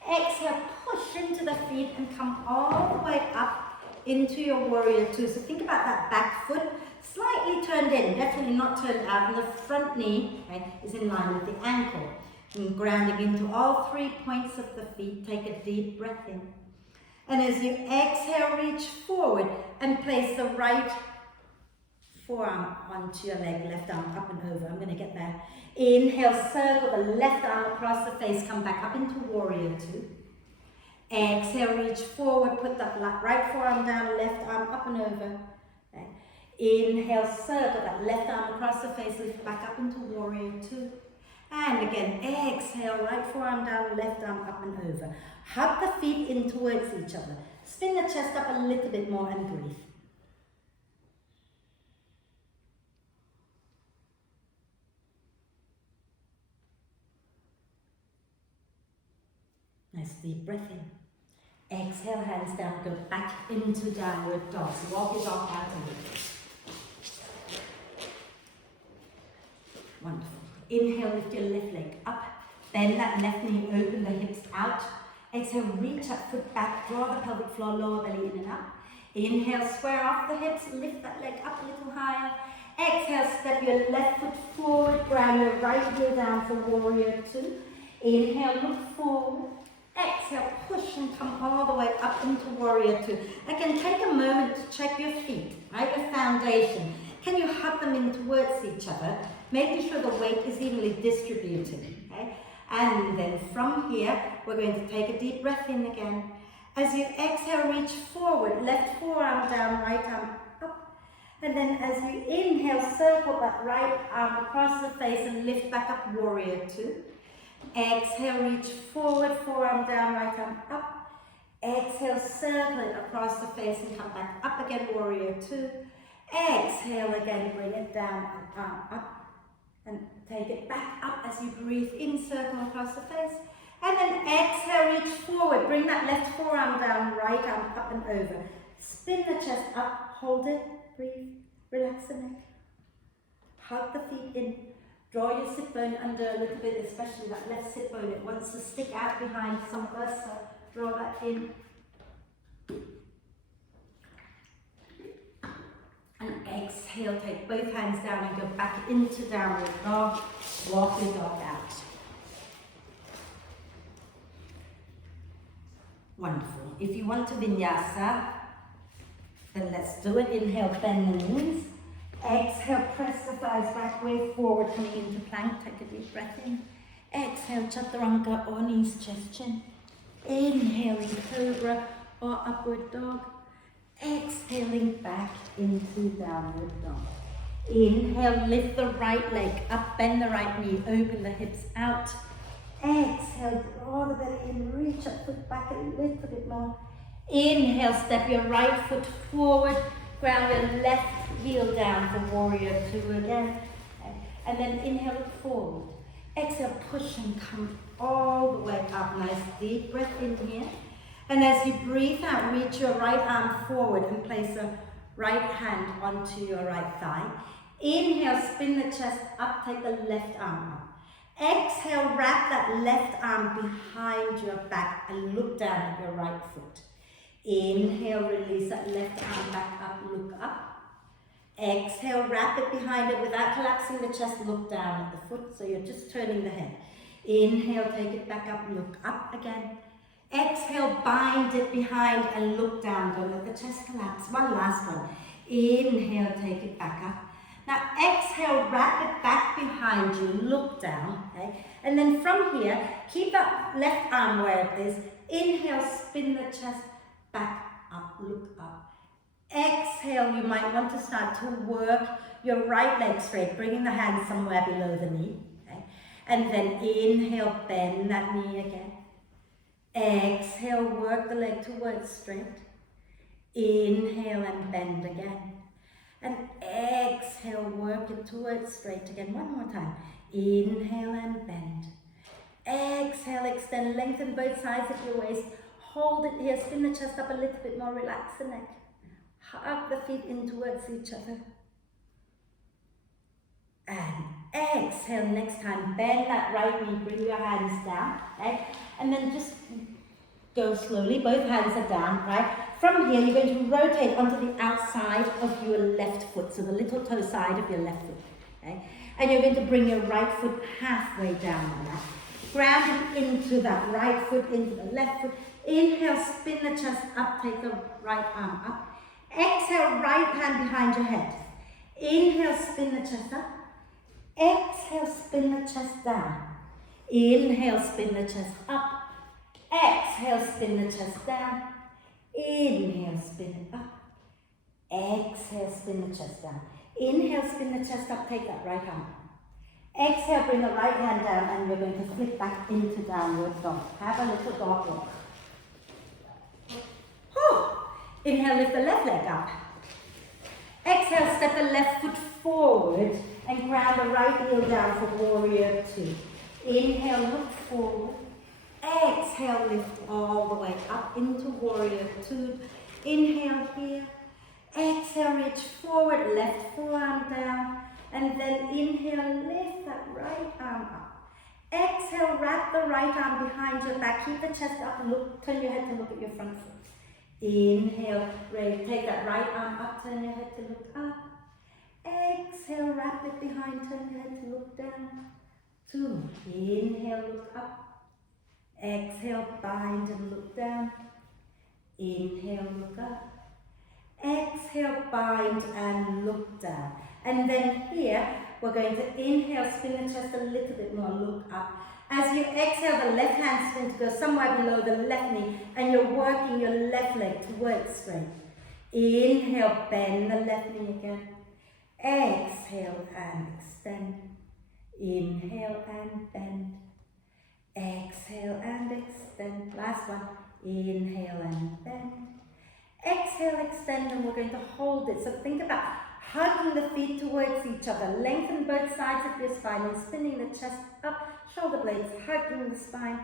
Exhale, push into the feet and come all the way up into your warrior two. So think about that back foot, slightly turned in, definitely not turned out, and the front knee, right, is in line with the ankle. And grounding into all 3 points of the feet, take a deep breath in. And as you exhale, reach forward and place the right forearm onto your leg, left arm up and over. I'm going to get there. Inhale, circle the left arm across the face, come back up into warrior two. Exhale, reach forward, put that right forearm down, left arm up and over. Okay. Inhale, circle that left arm across the face, lift back up into warrior two. And again, exhale, right forearm down, left arm up and over. Hug the feet in towards each other. Spin the chest up a little bit more and breathe. Nice deep breath in. Exhale, hands down, go back into downward dog. So walk your dog out of it. Wonderful. Inhale, lift your left leg up. Bend that left knee, open the hips out. Exhale, reach up, foot back, draw the pelvic floor, lower belly in and up. Inhale, square off the hips, lift that leg up a little higher. Exhale, step your left foot forward, ground your right heel down for warrior two. Inhale, look forward. Exhale, push and come all the way up into warrior two. Again, take a moment to check your feet, right, your foundation. Can you hug them in towards each other, making sure the weight is evenly distributed, okay? And then from here, we're going to take a deep breath in again. As you exhale, reach forward, left forearm down, right arm up. And then as you inhale, circle that right arm across the face and lift back up, warrior two. Exhale, reach forward, forearm down, right arm up. Exhale, circle it across the face and come back up again, warrior two. Exhale again, bring it down and arm up. And take it back up as you breathe in, circle across the face. And then exhale, reach forward, bring that left forearm down, right arm up and over. Spin the chest up, hold it, breathe, relax the neck. Hug the feet in, draw your sit bone under a little bit, especially that left sit bone. It wants to stick out behind some of us, so draw that in. And exhale, take both hands down and go back into downward dog. Walk your dog out. Wonderful. If you want to vinyasa, then let's do it. Inhale, bend the knees. Exhale, press the thighs back, way forward, coming into plank. Take a deep breath in. Exhale, chaturanga or knees, chest, chin. Inhaling, cobra or upward dog. Exhaling back into downward dog. Inhale, lift the right leg up, bend the right knee, open the hips out. Exhale, draw the belly in, reach up, foot back a little bit more. Inhale, step your right foot forward, ground your left heel down for warrior two again. And then inhale, look forward. Exhale, push and come all the way up. Nice deep breath in here. And as you breathe out, reach your right arm forward and place a right hand onto your right thigh. Inhale, spin the chest up, take the left arm up. Exhale, wrap that left arm behind your back and look down at your right foot. Inhale, release that left arm back up, look up. Exhale, wrap it behind it without collapsing the chest, look down at the foot, so you're just turning the head. Inhale, take it back up, look up again. Exhale, bind it behind and look down. Don't let the chest collapse. One last one. Inhale, take it back up. Now exhale, wrap it back behind you, look down. Okay? And then from here, keep that left arm where it is. Inhale, spin the chest back up, look up. Exhale, you might want to start to work your right leg straight, bringing the hands somewhere below the knee. Okay? And then inhale, bend that knee again. Exhale, work the leg towards straight. Inhale and bend again. And exhale, work it towards straight again. One more time. Inhale and bend. Exhale, extend, lengthen both sides of your waist. Hold it here, spin the chest up a little bit more, relax the neck. Hug the feet in towards each other. And exhale, next time, bend that right knee, bring your hands down, okay? And then just go slowly, both hands are down, right? From here, you're going to rotate onto the outside of your left foot, so the little toe side of your left foot, okay? And you're going to bring your right foot halfway down on that. Ground it into that right foot, into the left foot. Inhale, spin the chest up, take the right arm up. Exhale, right hand behind your head. Inhale, spin the chest up. Exhale, spin the chest down. Inhale, spin the chest up. Exhale, spin the chest down. Inhale, spin it up. Exhale, spin the chest down. Inhale, spin the chest up, take that right arm. Exhale, bring the right hand down and you're going to flip back into downward dog. Have a little dog walk. Inhale, lift the left leg up. Exhale, step the left foot forward and ground the right heel down for warrior two. Inhale, look forward. Exhale, lift all the way up into warrior two. Inhale here. Exhale, reach forward, left forearm down. And then inhale, lift that right arm up. Exhale, wrap the right arm behind your back. Keep the chest up and look, turn your head to look at your front foot. Inhale, raise, take that right arm up, turn your head to look up. Exhale, wrap it behind, turn your head to look down. 2. Inhale, look up. Exhale, bind and look down. Inhale, look up. Exhale, bind and look down. And then here, we're going to inhale, spin the chest a little bit more, look up. As you exhale, the left hand spin to go somewhere below the left knee, and you're working your left leg to work straight. Inhale, bend the left knee again. Exhale and extend. Inhale and bend. Exhale and extend. Last one. Inhale and bend. Exhale, extend, and we're going to hold it. So think about hugging the feet towards each other. Lengthen both sides of your spine and spinning the chest up. Shoulder blades hugging the spine.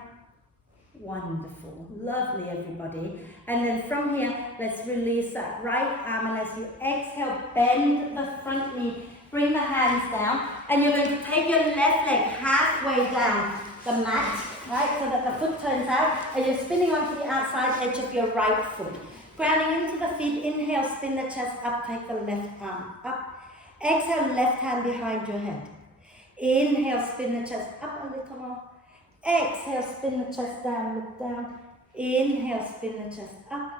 Wonderful. Lovely, everybody. And then from here, let's release that right arm. And as you exhale, bend the front knee. Bring the hands down. And you're going to take your left leg halfway down the mat, right? So that the foot turns out. And you're spinning onto the outside edge of your right foot. Grounding into the feet. Inhale, spin the chest up. Take the left arm up. Exhale, left hand behind your head. Inhale, spin the chest up a little more. Exhale, spin the chest down, look down. Inhale, spin the chest up.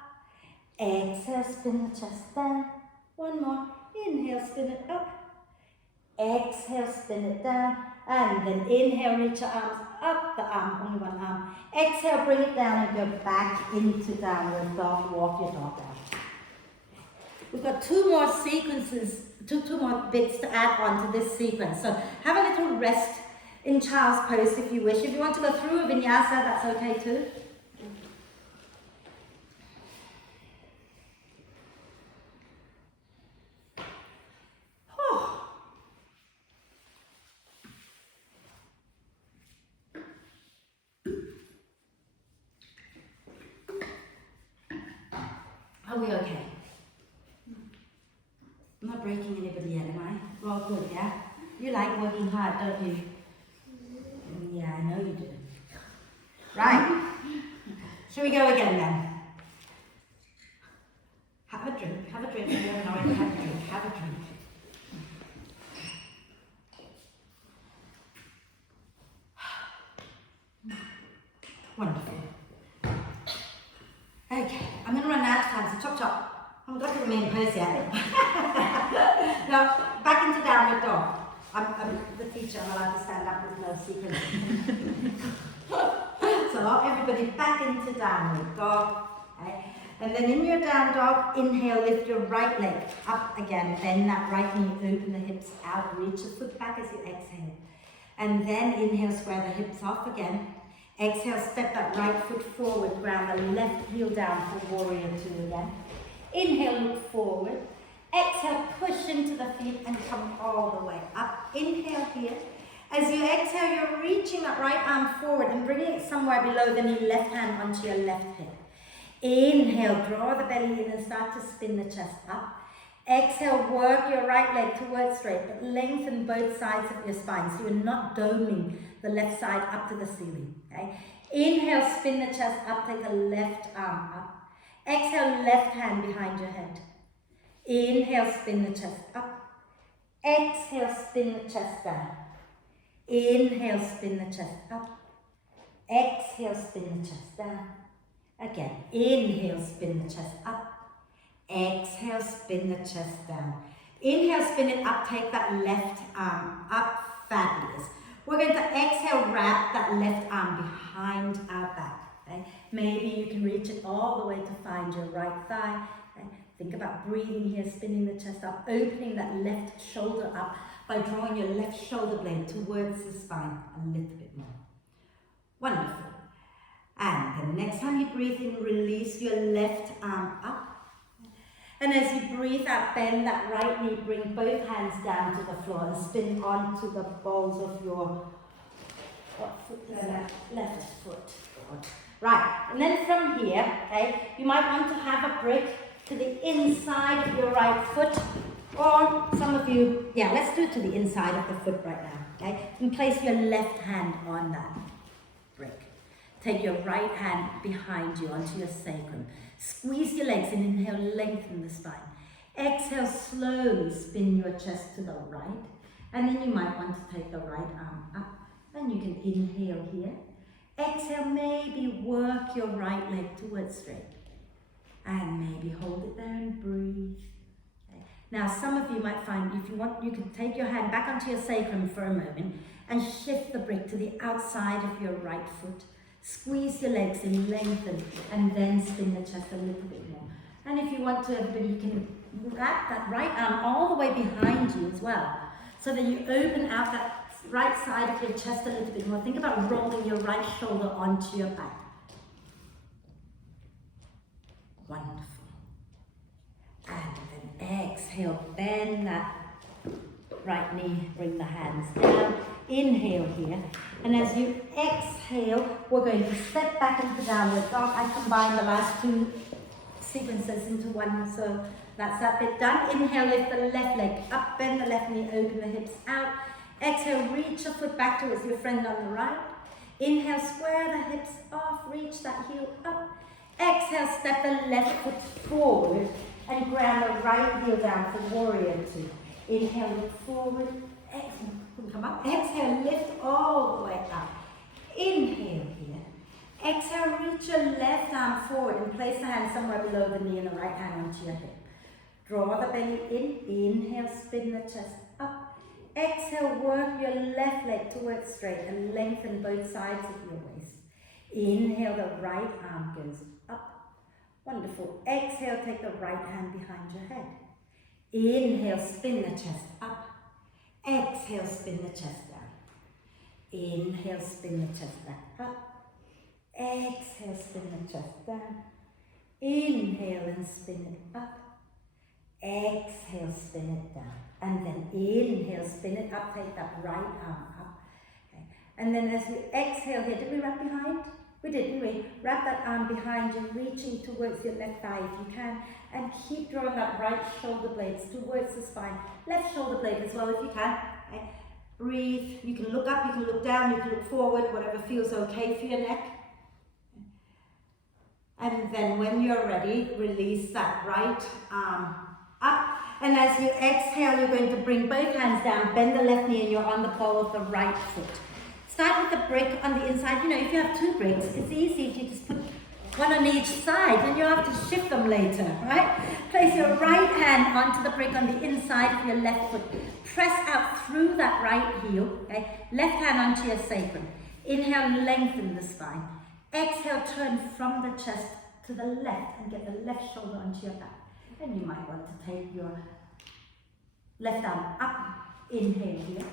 Exhale, spin the chest down. One more. Inhale, spin it up. Exhale, spin it down. And then inhale, reach your arms up the arm, only one arm. Exhale, bring it down and go back into downward dog. Walk your dog out. We've got two more sequences, two more bits to add on to this sequence. So have a little rest in child's pose if you wish. If you want to go through a vinyasa, that's okay too. Oh. Are we okay? I'm not breaking anybody yet, am I? We're all good, yeah? You like working hard, don't you? Yeah, I know you do. Right. Shall we go again then? Have a drink. Have a drink. You haven't already had a drink. Have a drink. Wonderful. Okay, I'm going to run out of time, so chop chop. I haven't got to the main pose yet. Now, back into downward dog. I'm the teacher, I'm allowed to stand up with no sequence. So everybody back into downward dog. Okay? And then in your down dog, inhale, lift your right leg up again. Bend that right knee, open the hips out, reach the foot back as you exhale. And then inhale, square the hips off again. Exhale, step that right foot forward, ground the left heel down for warrior 2 again. Inhale, look forward. Exhale, push into the feet and come all the way up. Inhale here. As you exhale, you're reaching that right arm forward and bringing it somewhere below the knee, left hand onto your left hip. Inhale, draw the belly in and start to spin the chest up. Exhale, work your right leg towards straight, but lengthen both sides of your spine so you're not doming the left side up to the ceiling. Okay? Inhale, spin the chest up, take the left arm up. Exhale, left hand behind your head. Inhale, spin the chest up. Exhale, spin the chest down. Inhale, spin the chest up. Exhale, spin the chest down. Again, inhale, spin the chest up. Exhale, spin the chest down. Inhale, spin it up, take that left arm up, fabulous. We're going to exhale, wrap that left arm behind our back. Okay? Maybe you can reach it all the way to find your right thigh. Okay? Think about breathing here, spinning the chest up, opening that left shoulder up by drawing your left shoulder blade towards the spine a little bit more. Wonderful. And the next time you breathe in, release your left arm up. And as you breathe out, bend that right knee, bring both hands down to the floor and spin onto the balls of your, what foot is that? Left foot. Right, and then from here, okay, you might want to have a brick to the inside of your right foot, Or some of you, yeah, let's do it to the inside of the foot right now, okay? And place your left hand on that brick. Take your right hand behind you onto your sacrum. Squeeze your legs and inhale, lengthen the spine. Exhale, slowly spin your chest to the right. And then you might want to take the right arm up. And you can inhale here. Exhale, maybe work your right leg towards straight. And maybe hold it there and breathe. Okay. Now, some of you might find if you want, you can take your hand back onto your sacrum for a moment and shift the brick to the outside of your right foot. Squeeze your legs in, lengthen, and then spin the chest a little bit more. And if you want to, you can wrap that right arm all the way behind you as well, so that you open out that right side of your chest a little bit more. Think about rolling your right shoulder onto your back. Wonderful. And then exhale, bend that right knee, bring the hands down. Inhale here. And as you exhale, we're going to step back into downward dog. I combine the last two sequences into one, so that's that bit done. Inhale, lift the left leg up, bend the left knee, open the hips out. Exhale, reach your foot back towards your friend on the right. Inhale, square the hips off, reach that heel up. Exhale, step the left foot forward and ground the right heel down for warrior two. Inhale, look forward. Exhale, come up. Exhale, lift all the way up. Inhale here. Exhale, reach your left arm forward and place the hand somewhere below the knee and the right hand onto your hip. Draw the belly in. Inhale, spin the chest up. Exhale, work your left leg towards straight and lengthen both sides of your waist. Inhale, the right arm goes up. Wonderful. Exhale, take the right hand behind your head. Inhale, spin the chest up. Exhale, spin the chest down. Inhale, spin the chest back up. Exhale, spin the chest down. Inhale and spin it up. Exhale, spin it down. And then inhale, spin it up, take that right arm up. Okay. And then as you exhale here, did we wrap behind? We did, didn't we? Wrap that arm behind you, reaching towards your left thigh if you can. And keep drawing that right shoulder blades towards the spine. Left shoulder blade as well if you can. Okay. Breathe. You can look up, you can look down, you can look forward, whatever feels okay for your neck. And then when you're ready, release that right arm up. And as you exhale, you're going to bring both hands down, bend the left knee, and you're on the ball of the right foot. Start with the brick on the inside. You know, if you have two bricks, it's easy if you just put one on each side, and you'll have to shift them later, right? Place your right hand onto the brick on the inside of your left foot. Press out through that right heel, okay? Left hand onto your sacrum. Inhale, lengthen the spine. Exhale, turn from the chest to the left and get the left shoulder onto your back. And you might want to take your left arm up. Inhale here.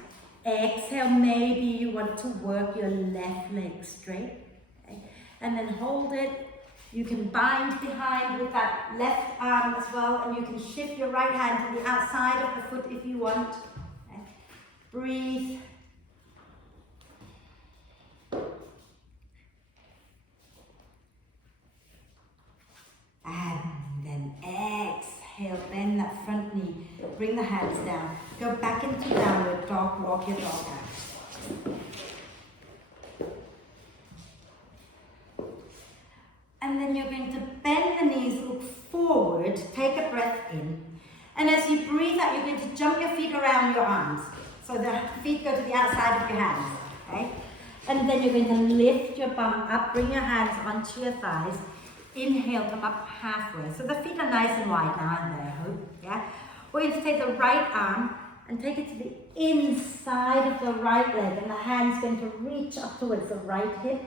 Exhale, maybe you want to work your left leg straight. Okay? And then hold it. You can bind behind with that left arm as well, and you can shift your right hand to the outside of the foot if you want. Okay? Breathe. And then exhale, bend that front knee, bring the hands down, go back into downward dog, walk your dog out. And then you're going to bend the knees, look forward, take a breath in. And as you breathe out, you're going to jump your feet around your arms. So the feet go to the outside of your hands, okay? And then you're going to lift your bum up, bring your hands onto your thighs. Inhale, come up halfway. So the feet are nice and wide now, aren't they, I hope, yeah? We're going to take the right arm and take it to the inside of the right leg, and the hand's going to reach up towards the right hip.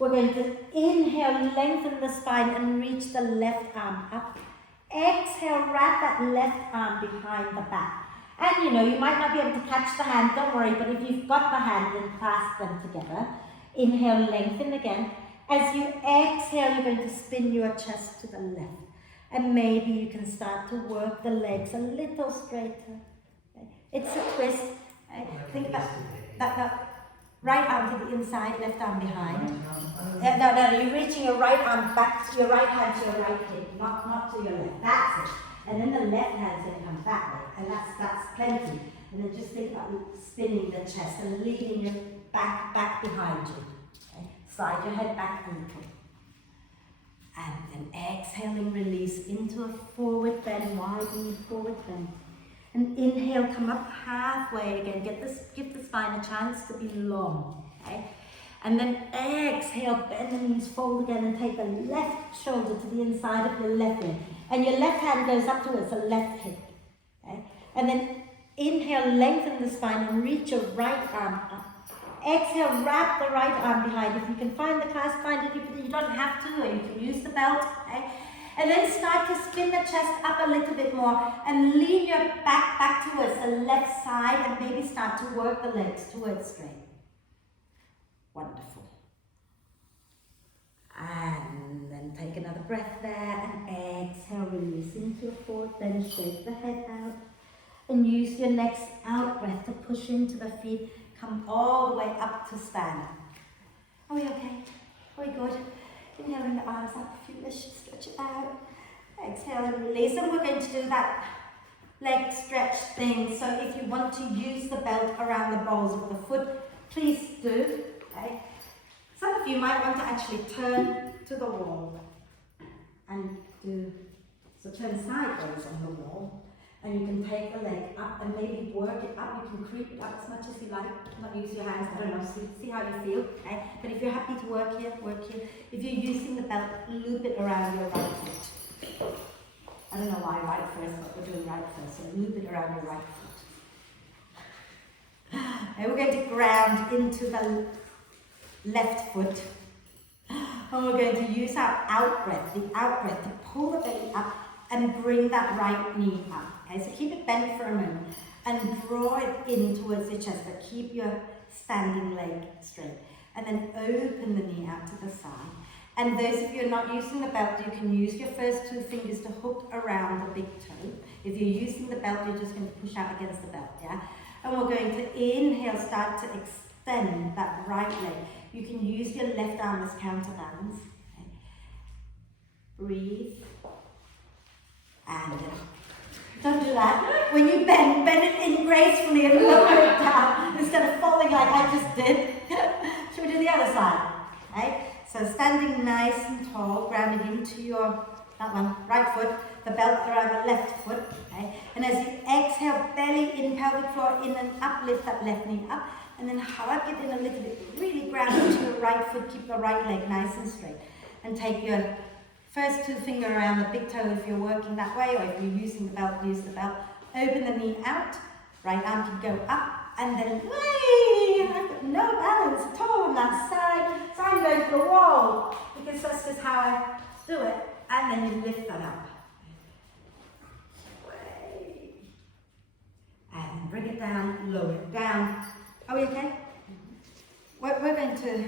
We're going to inhale, lengthen the spine and reach the left arm up. Exhale, wrap that left arm behind the back. And you know, you might not be able to catch the hand, don't worry, but if you've got the hand, then clasp them together. Inhale, lengthen again. As you exhale, you're going to spin your chest to the left. And maybe you can start to work the legs a little straighter. Okay. It's a twist. Think about that right arm to the inside, left arm behind. No, you're reaching your right arm back, your right hand to your right hip, not to your left. That's it. And then the left hand's going to come that way, and that's plenty. And then just think about spinning the chest and leaning your back behind you. Okay? Slide your head back a little. And then exhaling, release into a forward bend, widen forward bend. And inhale, come up halfway again. Give the spine a chance to be long. Okay? And then exhale, bend the knees, fold again, and take the left shoulder to the inside of your left leg. And your left hand goes up towards the left hip. Okay? And then inhale, lengthen the spine and reach your right arm up. Exhale, wrap the right arm behind. If you can find the clasp, find it. If you don't have to, or you can use the belt. Okay? And then start to spin the chest up a little bit more and lean your back towards the left side and maybe start to work the legs towards straight. Wonderful. And then take another breath there and exhale, release into a forward bend, shake the head out. And use your next out breath to push into the feet. Come all the way up to stand. Are we okay? Are we good? Inhaling the arms up, if you wish, stretch it out. Exhale and release. And we're going to do that leg stretch thing. So if you want to use the belt around the balls of the foot, please do. Okay? Some of you might want to actually turn to the wall and turn sideways on the wall. And you can take the leg up and maybe work it up. You can creep it up as much as you like. Not use your hands, I don't know, see how you feel. Okay? But if you're happy to work here, work here. If you're using the belt, loop it around your right foot. I don't know why right first, but we're doing right first. So loop it around your right foot. And we're going to ground into the left foot. And we're going to use our out breath, the out breath, to pull the belly up and bring that right knee up. Okay, so keep it bent for a moment and draw it in towards your chest, but keep your standing leg straight. And then open the knee out to the side. And those of you who are not using the belt, you can use your first two fingers to hook around the big toe. If you're using the belt, you're just going to push out against the belt, yeah? And we're going to inhale, start to extend that right leg. You can use your left arm as counterbalance. Okay. Breathe. And don't do that. When you bend it in gracefully and lower it down instead of falling like I just did. Should we do the other side? Okay? So standing nice and tall, grounded into your, that one, right foot, the belt around the left foot. Okay? And as you exhale, belly in, pelvic floor in and up, lift that left knee up. And then hug it in a little bit, really ground into your right foot, keep the right leg nice and straight. And take your first two finger around the big toe if you're working that way, or if you're using the belt, use the belt. Open the knee out, right arm can go up, and then way! I've got no balance at all on that side, so I'm going to the wall, because that's just how I do it. And then you lift that up. Way. And bring it down, lower it down. Are we okay? We're going to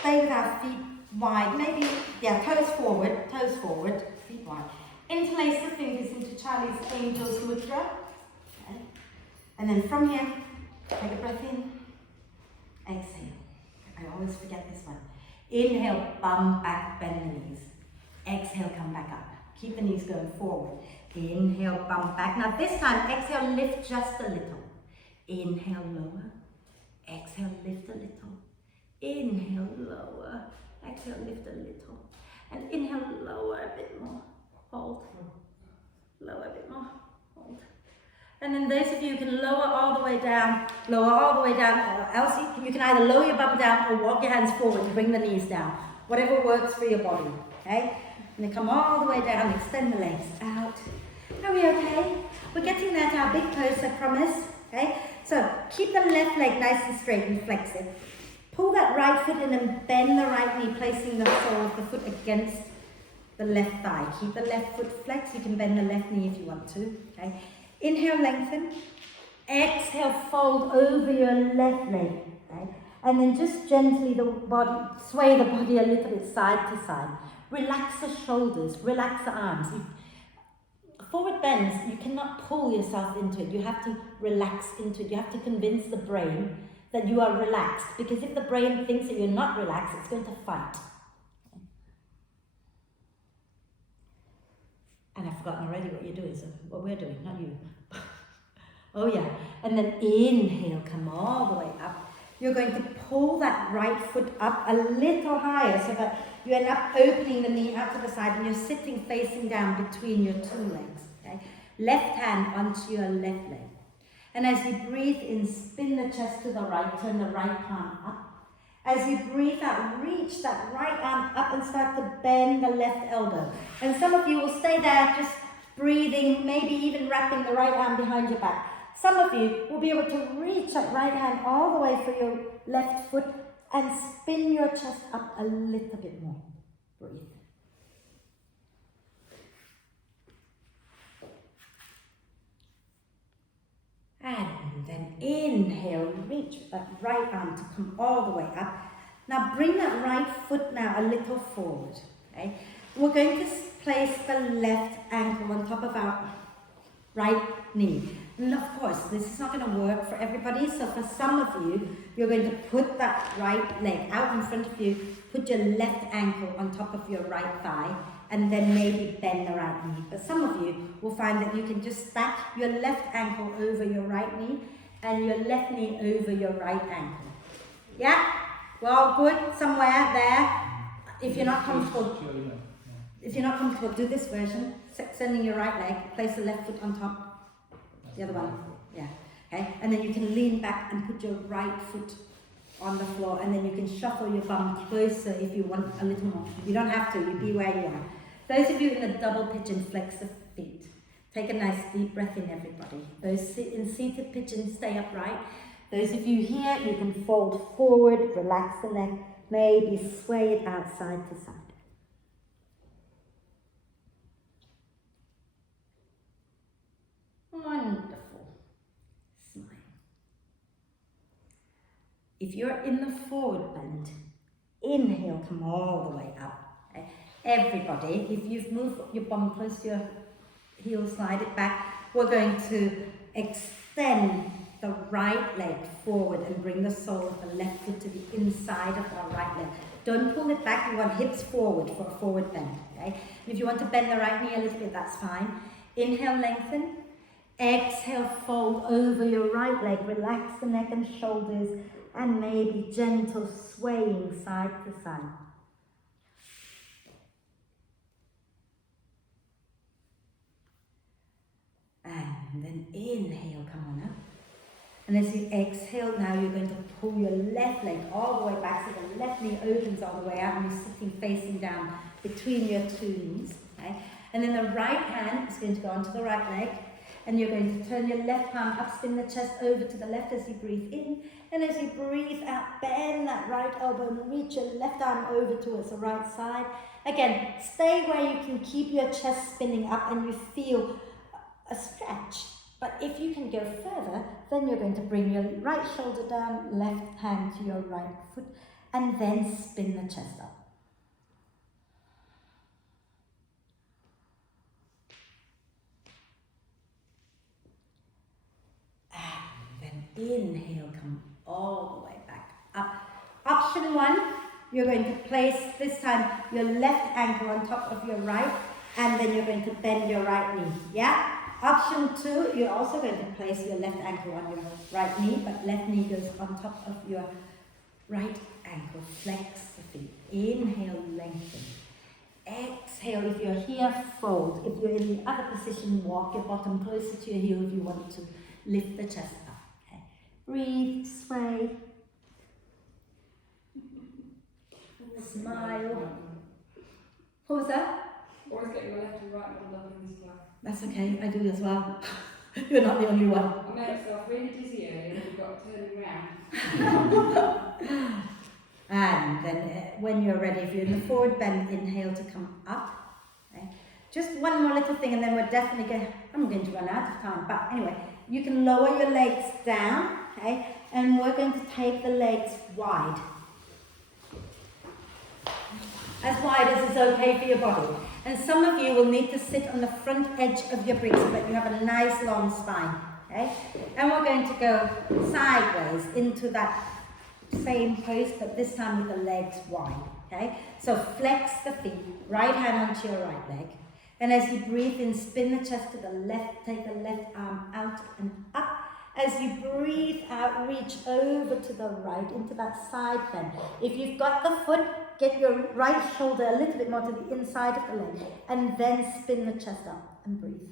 stay with our feet wide, maybe, yeah, toes forward, feet wide. Interlace the fingers into Charlie's Angel's Mudra. Okay. And then from here, take a breath in, exhale. I always forget this one. Inhale, bum back, bend the knees. Exhale, come back up. Keep the knees going forward. Inhale, bum back. Now this time, exhale, lift just a little. Inhale, lower. Exhale, lift a little. Inhale, lower. Exhale, lift a little. And inhale, lower a bit more. Hold. Lower a bit more. Hold. And then those of you who can lower all the way down, or else you can either lower your bum down or walk your hands forward and bring the knees down. Whatever works for your body. Okay? And then come all the way down, extend the legs out. Are we okay? We're getting there to our big pose, I promise. Okay? So keep the left leg nice and straight and flex it. Pull that right foot in and bend the right knee, placing the sole of the foot against the left thigh. Keep the left foot flexed. You can bend the left knee if you want to. Okay? Inhale, lengthen. Exhale, fold over your left leg. Okay? And then just gently sway the body a little bit side to side. Relax the shoulders, relax the arms. Forward bends, you cannot pull yourself into it. You have to relax into it. You have to convince the brain that you are relaxed. Because if the brain thinks that you're not relaxed, it's going to fight. And I've forgotten already what you're doing, so what we're doing, not you. Oh yeah, and then inhale, come all the way up. You're going to pull that right foot up a little higher so that you end up opening the knee out to the side and you're sitting facing down between your two legs. Okay? Left hand onto your left leg. And as you breathe in, spin the chest to the right, turn the right palm up. As you breathe out, reach that right arm up and start to bend the left elbow. And some of you will stay there just breathing, maybe even wrapping the right arm behind your back. Some of you will be able to reach that right hand all the way for your left foot and spin your chest up a little bit more. Breathe. And then inhale, reach that right arm to come all the way up. Now bring that right foot now a little forward. Okay? We're going to place the left ankle on top of our right knee. And of course, this is not going to work for everybody. So for some of you, you're going to put that right leg out in front of you, put your left ankle on top of your right thigh, and then maybe bend the right knee. But some of you will find that you can just stack your left ankle over your right knee and your left knee over your right ankle. Yeah? Well, good, somewhere there. If you're not comfortable, do this version. Sending your right leg, place the left foot on top. The other one, yeah. Okay, and then you can lean back and put your right foot on the floor, and then you can shuffle your bum closer if you want a little more. You don't have to, you be where you are. Those of you in the double pigeon, flex the feet. Take a nice deep breath in, everybody. Those in seated pigeon, stay upright. Those of you here, you can fold forward, relax the neck, maybe sway it out side to side. Wonderful. Smile. If you're in the forward bend, inhale, come all the way up. Okay? Everybody, if you've moved your bum close to your heel, slide it back. We're going to extend the right leg forward and bring the sole of the left foot to the inside of our right leg. Don't pull it back, you want hips forward for a forward bend. Okay? If you want to bend the right knee a little bit, that's fine. Inhale, lengthen. Exhale, fold over your right leg. Relax the neck and shoulders and maybe gentle swaying side to side. And then inhale, come on up. And as you exhale now, you're going to pull your left leg all the way back so the left knee opens all the way out and you're sitting facing down between your two knees. Okay? And then the right hand is going to go onto the right leg. And you're going to turn your left palm up, spin the chest over to the left as you breathe in. And as you breathe out, bend that right elbow and reach your left arm over towards the right side. Again, stay where you can keep your chest spinning up and you feel a stretch. But if you can go further, then you're going to bring your right shoulder down, left hand to your right foot, and then spin the chest up. Inhale, come all the way back up. Option one, you're going to place this time your left ankle on top of your right, and then you're going to bend your right knee. Yeah? Option two, you're also going to place your left ankle on your right knee, but left knee goes on top of your right ankle. Flex the feet. Inhale, lengthen. Exhale, if you're here, fold. If you're in the other position, walk your bottom closer to your heel if you want to lift the chest up. Breathe, sway, smile. What was that? Always get your left and right one up in this class. That's okay, I do as well. You're not the only one. I made myself really dizzy earlier and we've got turning round. And then when you're ready, if you're in the forward bend, inhale to come up. Okay? Just one more little thing and then we're definitely I'm going to run out of time, but anyway, you can lower your legs down. Okay, and we're going to take the legs wide. As wide as is okay for your body. And some of you will need to sit on the front edge of your bricks so that you have a nice long spine. Okay? And we're going to go sideways into that same pose, but this time with the legs wide. Okay? So flex the feet, right hand onto your right leg. And as you breathe in, spin the chest to the left, take the left arm out and up. As you breathe out, reach over to the right, into that side bend. If you've got the foot, get your right shoulder a little bit more to the inside of the leg, and then spin the chest up and breathe.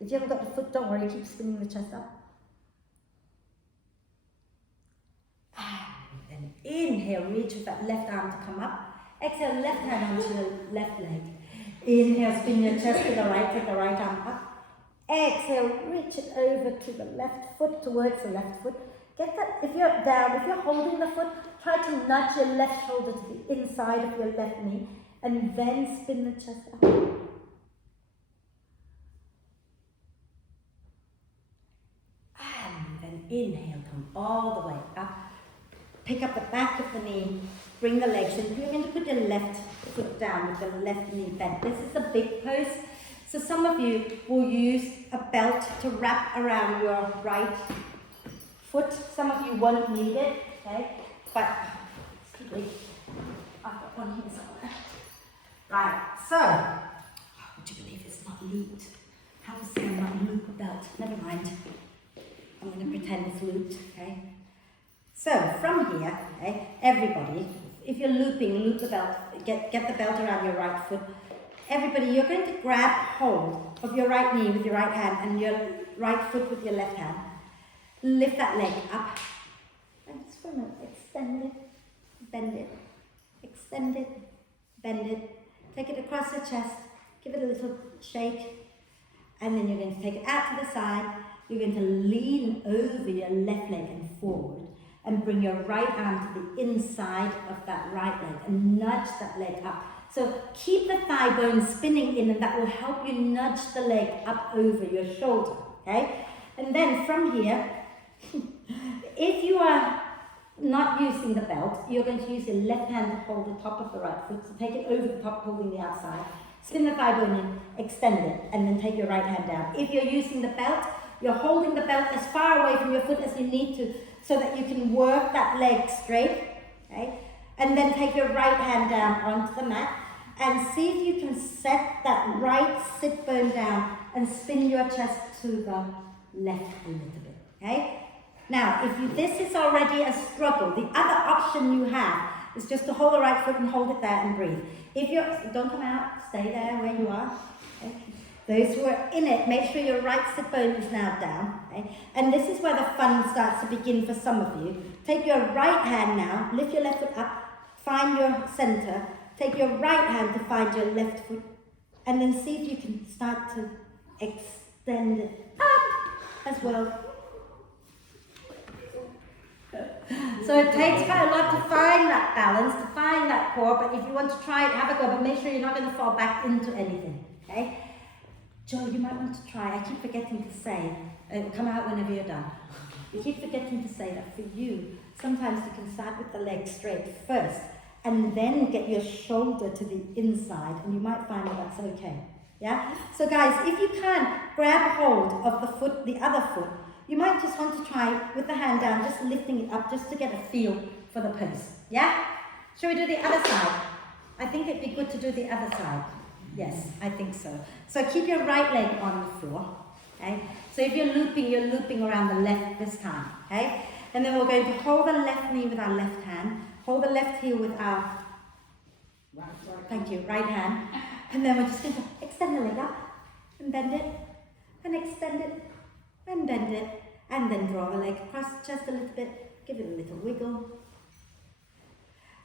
If you haven't got the foot, don't worry, keep spinning the chest up. And then inhale, reach with that left arm to come up. Exhale, left hand onto the left leg. Inhale, spin your chest to the right, take the right arm up. Exhale, reach it over to the left foot, towards the left foot. Get that, if you're down, if you're holding the foot, try to nudge your left shoulder to the inside of your left knee, and then spin the chest up. And then inhale, come all the way up. Pick up the back of the knee, bring the legs in. You're going to put your left foot down with the left knee bent. This is a big pose. So some of you will use a belt to wrap around your right foot. Some of you won't need it, okay? But, excuse me, I've got one here somewhere. Right, so, would you believe it's not looped? How does someone not loop a belt? Never mind. I'm going to pretend it's looped, okay? So, from here, okay, everybody, if you're looping, loop the belt, get the belt around your right foot. Everybody, you're going to grab hold of your right knee with your right hand and your right foot with your left hand. Lift that leg up. And just for a minute, extend it, bend it, extend it, bend it. Take it across the chest, give it a little shake, and then you're going to take it out to the side. You're going to lean over your left leg and forward, and bring your right arm to the inside of that right leg and nudge that leg up. So keep the thigh bone spinning in, and that will help you nudge the leg up over your shoulder, okay? And then from here, if you are not using the belt, you're going to use your left hand to hold the top of the right foot. So take it over the top, holding the outside. Spin the thigh bone in, extend it, and then take your right hand down. If you're using the belt, you're holding the belt as far away from your foot as you need to, so that you can work that leg straight, okay? And then take your right hand down onto the mat and see if you can set that right sit bone down and spin your chest to the left a little bit, okay? Now, if this is already a struggle, the other option you have is just to hold the right foot and hold it there and breathe. If you're, don't come out, stay there where you are, okay? Those who are in it, make sure your right sit bone is now down, okay? And this is where the fun starts to begin for some of you. Take your right hand now, lift your left foot up, find your center, take your right hand to find your left foot, and then see if you can start to extend it up as well. So it takes quite a lot to find that balance, to find that core, but if you want to try it, have a go, but make sure you're not going to fall back into anything, okay? Joe, you might want to try. I keep forgetting to say, it will come out whenever you're done. You keep forgetting to say that for you, sometimes you can start with the leg straight first, and then get your shoulder to the inside, and you might find that that's okay. Yeah? So guys, if you can't grab hold of the foot, the other foot, you might just want to try with the hand down, just lifting it up, just to get a feel for the pose. Yeah? Shall we do the other side? I think it'd be good to do the other side. Yes, I think so. So keep your right leg on the floor. Okay? So if you're looping around the left this time. Okay? And then we're going to hold the left knee with our left hand, hold the left heel with our right hand, and then we're just going to extend the leg up and bend it, and extend it, and bend it, and then draw the leg across the chest a little bit, give it a little wiggle.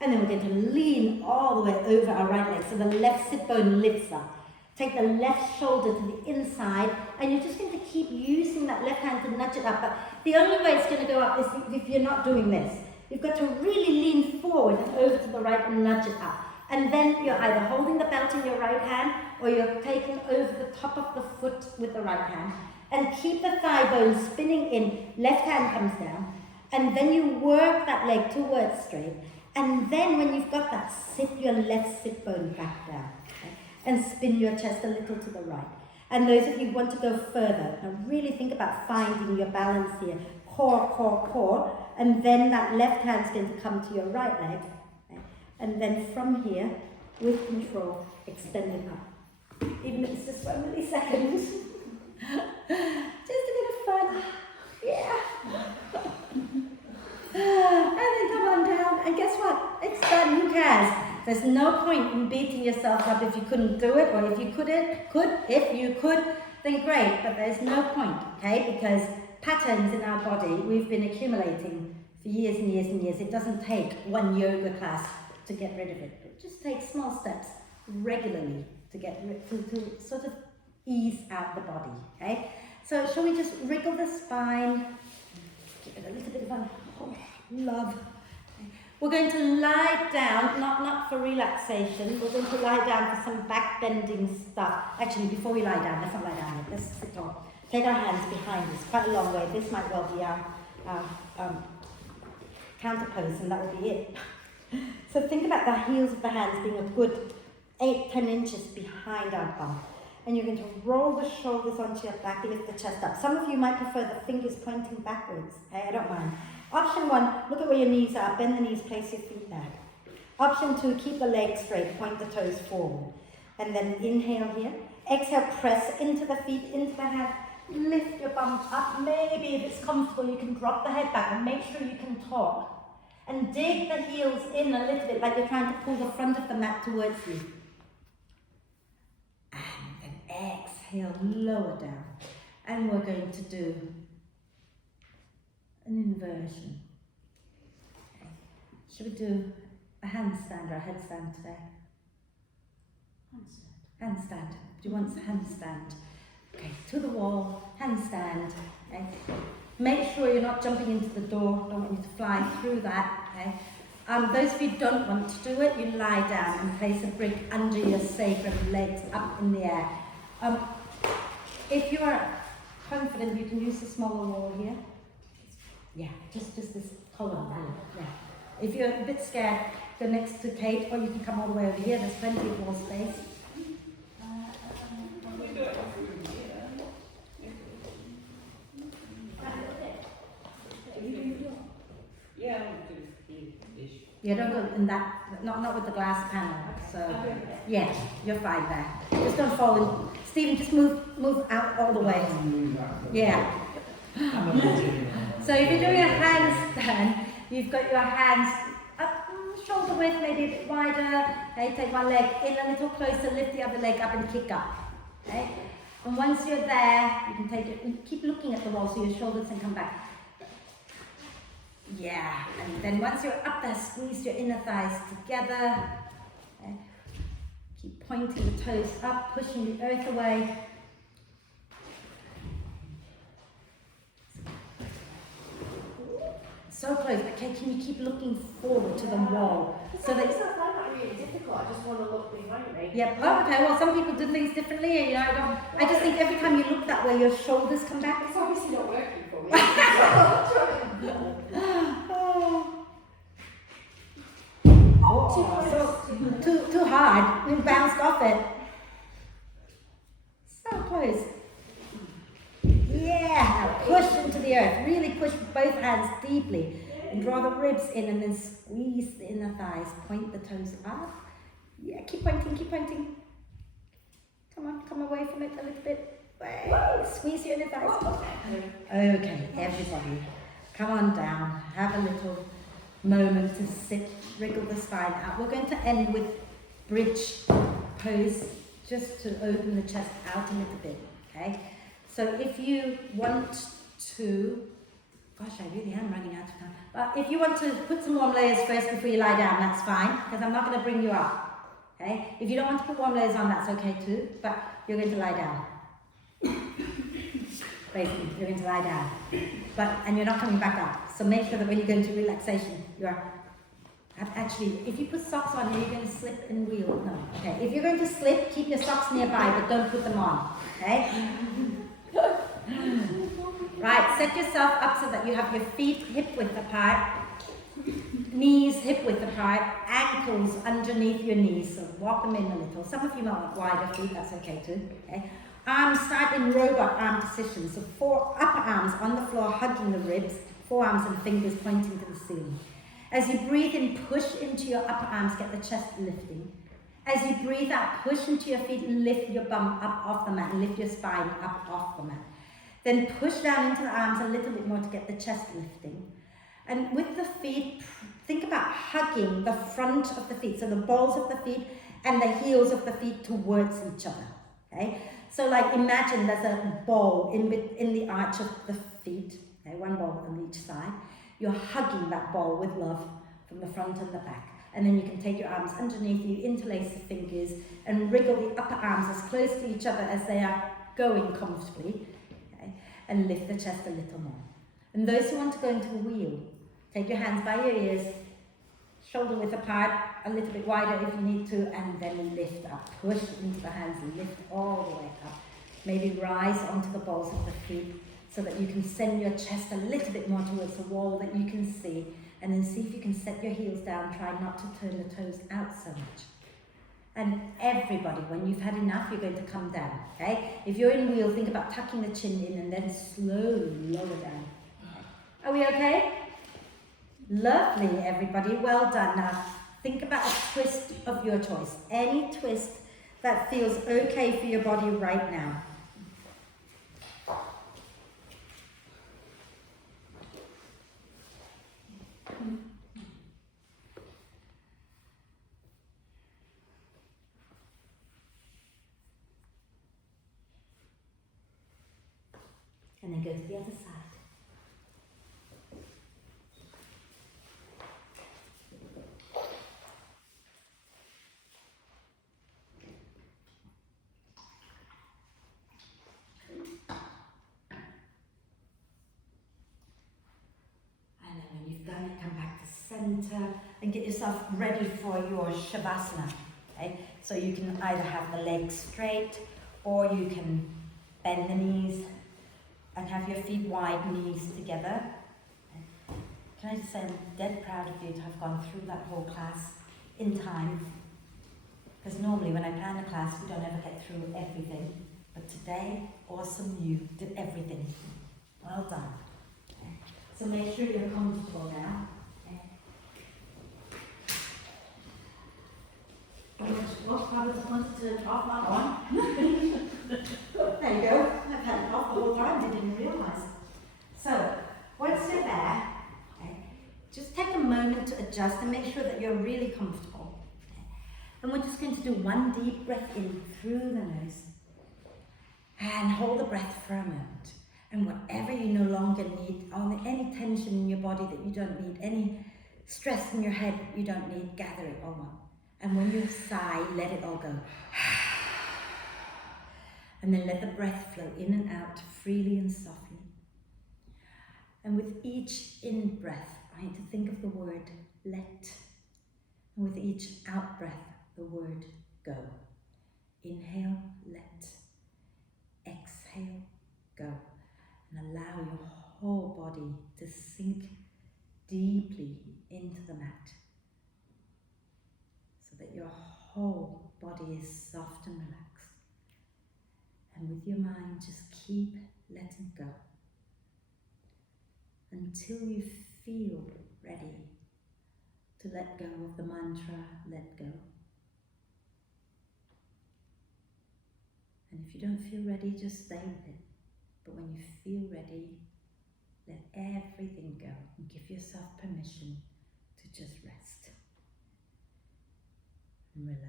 And then we're going to lean all the way over our right leg, so the left sit bone lifts up. Take the left shoulder to the inside, and you're just going to keep using that left hand to nudge it up. But the only way it's going to go up is if you're not doing this. You've got to really lean forward and over to the right and nudge it up. And then you're either holding the belt in your right hand, or you're taking over the top of the foot with the right hand. And keep the thigh bone spinning in, left hand comes down. And then you work that leg towards straight. And then when you've got that, sit your left sit bone back down. Okay? And spin your chest a little to the right. And those of you who want to go further, now really think about finding your balance here. Core, core, core. And then that left hand's going to come to your right leg. Okay? And then from here, with control, extend it up. even if it's just 1 millisecond. Just a bit of fun. Yeah. And then come on down, and guess what? It's done. Who cares? There's no point in beating yourself up if you couldn't do it, or if you if you could, then great, but there's no point, okay? Because patterns in our body, we've been accumulating for years and years and years. It doesn't take one yoga class to get rid of it. It just takes small steps regularly to get to sort of ease out the body, okay? So shall we just wriggle the spine, give it a little bit of love. We're going to lie down, not for relaxation, we're going to lie down for some back bending stuff. Actually, before we lie down, let's not lie down yet, let's sit on. Take our hands behind us, quite a long way. This might well be our counter pose, and that will be it. So think about the heels of the hands being a good 8-10 inches behind our bum. And you're going to roll the shoulders onto your back, lift the chest up. Some of you might prefer the fingers pointing backwards. Okay, I don't mind. Option 1, look at where your knees are. Bend the knees, place your feet back. Option 2, keep the legs straight, point the toes forward. And then inhale here. Exhale, press into the feet, into the hand. Lift your bum up. Maybe if it's comfortable, you can drop the head back and make sure you can talk. And dig the heels in a little bit, like you're trying to pull the front of the mat towards you. And then exhale, lower down. And we're going to do an inversion. Okay. Should we do a handstand or a headstand today? Handstand. Do you want a handstand? Okay, to the wall, handstand. Okay. Make sure you're not jumping into the door. Don't want you to fly through that. Okay. Those of you who don't want to do it, you lie down and place a brick under your sacrum, legs up in the air. If you are confident, you can use the smaller wall here. Yeah, just this column here. Yeah. If you're a bit scared, go next to Kate, or you can come all the way over here. There's plenty of wall space. Yeah, don't go in that, not with the glass panel. So, yeah, you're fine there. Just don't fall in. Stephen, just move out all the way. Yeah. So if you're doing a handstand, you've got your hands up, shoulder width, maybe a bit wider. Okay, take one leg in a little closer, lift the other leg up and kick up. Okay? And once you're there, you can take it and keep looking at the wall so your shoulders can come back. Yeah, and then once you're up there, squeeze your inner thighs together. Okay. Keep pointing the toes up, pushing the earth away. So close. Okay, can you keep looking forward to the wall? So that it's not really difficult. I just want to look behind me. Yep. Oh, okay. Well, some people do things differently. You know, I just think every time you look that way, your shoulders come back. It's obviously not working for me. Too hard. You bounced off it. So close. Yeah. Now push into the earth. Really push with both hands deeply. And draw the ribs in and then squeeze the inner thighs. Point the toes up. Yeah, keep pointing, keep pointing. Come on, come away from it a little bit. Squeeze your inner thighs. Okay, everybody. Come on down. Have a little moment to sit, wriggle the spine out. We're going to end with bridge pose, just to open the chest out a little bit, okay? So if you want to, gosh, I really am running out of time. But if you want to put some warm layers first before you lie down, that's fine, because I'm not going to bring you up, okay? If you don't want to put warm layers on, that's okay too, but you're going to lie down. Basically, you're going to lie down. And you're not coming back up. So make sure that when you go into relaxation, you're actually, if you put socks on, are you going to slip and wheel? No. Okay. If you're going to slip, keep your socks nearby, but don't put them on. Okay? Right, set yourself up so that you have your feet hip width apart, knees hip width apart, ankles underneath your knees. So walk them in a little. Some of you might want wider feet, that's okay too. Okay? Arms start in robot arm position. So 4 upper arms on the floor hugging the ribs, forearms and fingers pointing to the ceiling. As you breathe in, push into your upper arms, get the chest lifting. As you breathe out, push into your feet and lift your bum up off the mat, and lift your spine up off the mat. Then push down into the arms a little bit more to get the chest lifting. And with the feet, think about hugging the front of the feet, so the balls of the feet and the heels of the feet towards each other. Okay? So like imagine there's a ball in the arch of the feet, okay? One ball on each side. You're hugging that ball with love from the front and the back. And then you can take your arms underneath you, interlace the fingers, and wriggle the upper arms as close to each other as they are going comfortably, okay? And lift the chest a little more. And those who want to go into a wheel, take your hands by your ears, shoulder width apart, a little bit wider if you need to, and then lift up. Push into the hands, lift all the way up. Maybe rise onto the balls of the feet so that you can send your chest a little bit more towards the wall that you can see. And then see if you can set your heels down, try not to turn the toes out so much. And everybody, when you've had enough, you're going to come down, okay? If you're in wheel, think about tucking the chin in and then slowly lower down. Are we okay? Lovely, everybody, well done. Now, think about a twist of your choice. Any twist that feels okay for your body right now. And then go to the other side. And then when you've done it, come back to center and get yourself ready for your Shavasana. Okay? So you can either have the legs straight or you can bend the knees and have your feet wide, knees together. Can I just say I'm dead proud of you to have gone through that whole class in time. Because normally when I plan a class, we don't ever get through everything. But today, awesome, you did everything. Well done. Okay. So make sure you're comfortable now. Okay. I wanted to turn off my on. There you go. I've had it off the whole time, I didn't realise. So, once you're there, okay, just take a moment to adjust and make sure that you're really comfortable. Okay. And we're just going to do one deep breath in through the nose. And hold the breath for a moment. And whatever you no longer need, any tension in your body that you don't need, any stress in your head that you don't need, gather it all up. And when you sigh, let it all go. And then let the breath flow in and out freely and softly. And with each in-breath, I need to think of the word let. And with each out-breath, the word go. Inhale, let. Exhale, go. And allow your whole body to sink deeply into the mat. So that your whole body is soft and relaxed. And with your mind, just keep letting go until you feel ready to let go of the mantra, let go. And if you don't feel ready, just stay with it. But when you feel ready, let everything go and give yourself permission to just rest and relax.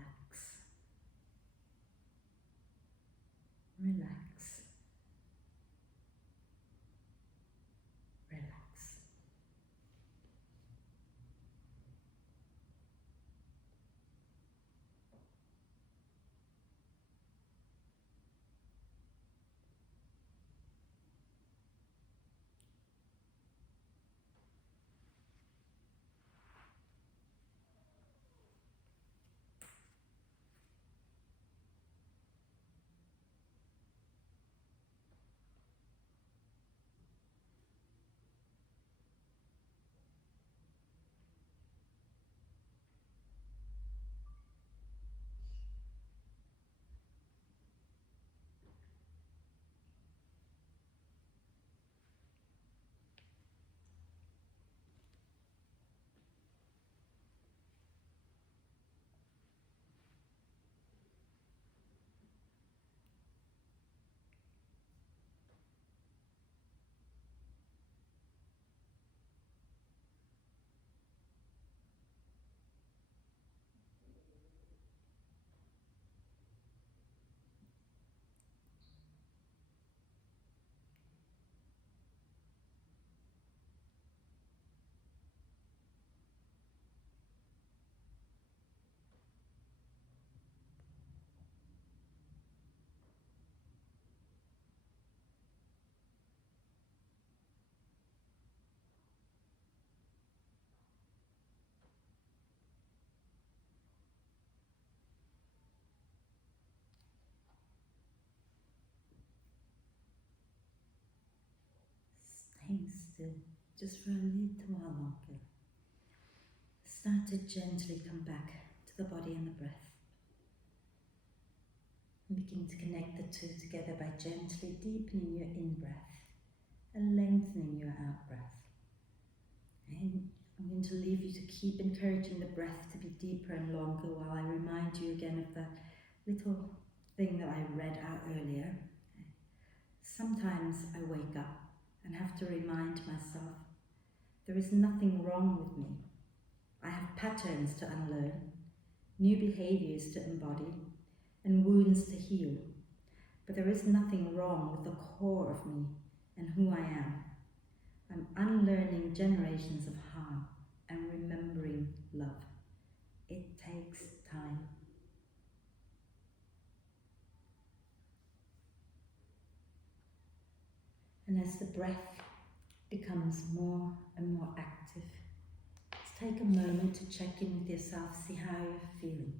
Relax. Relax. still, just for a little while longer. Start to gently come back to the body and the breath. And begin to connect the two together by gently deepening your in-breath and lengthening your out-breath. And I'm going to leave you to keep encouraging the breath to be deeper and longer while I remind you again of that little thing that I read out earlier. Sometimes I wake up and have to remind myself there is nothing wrong with me. I have patterns to unlearn, new behaviors to embody, and wounds to heal. But there is nothing wrong with the core of me and who I am. I'm unlearning generations of harm and remembering love. It takes time. And as the breath becomes more and more active, let's take a moment to check in with yourself, see how you're feeling.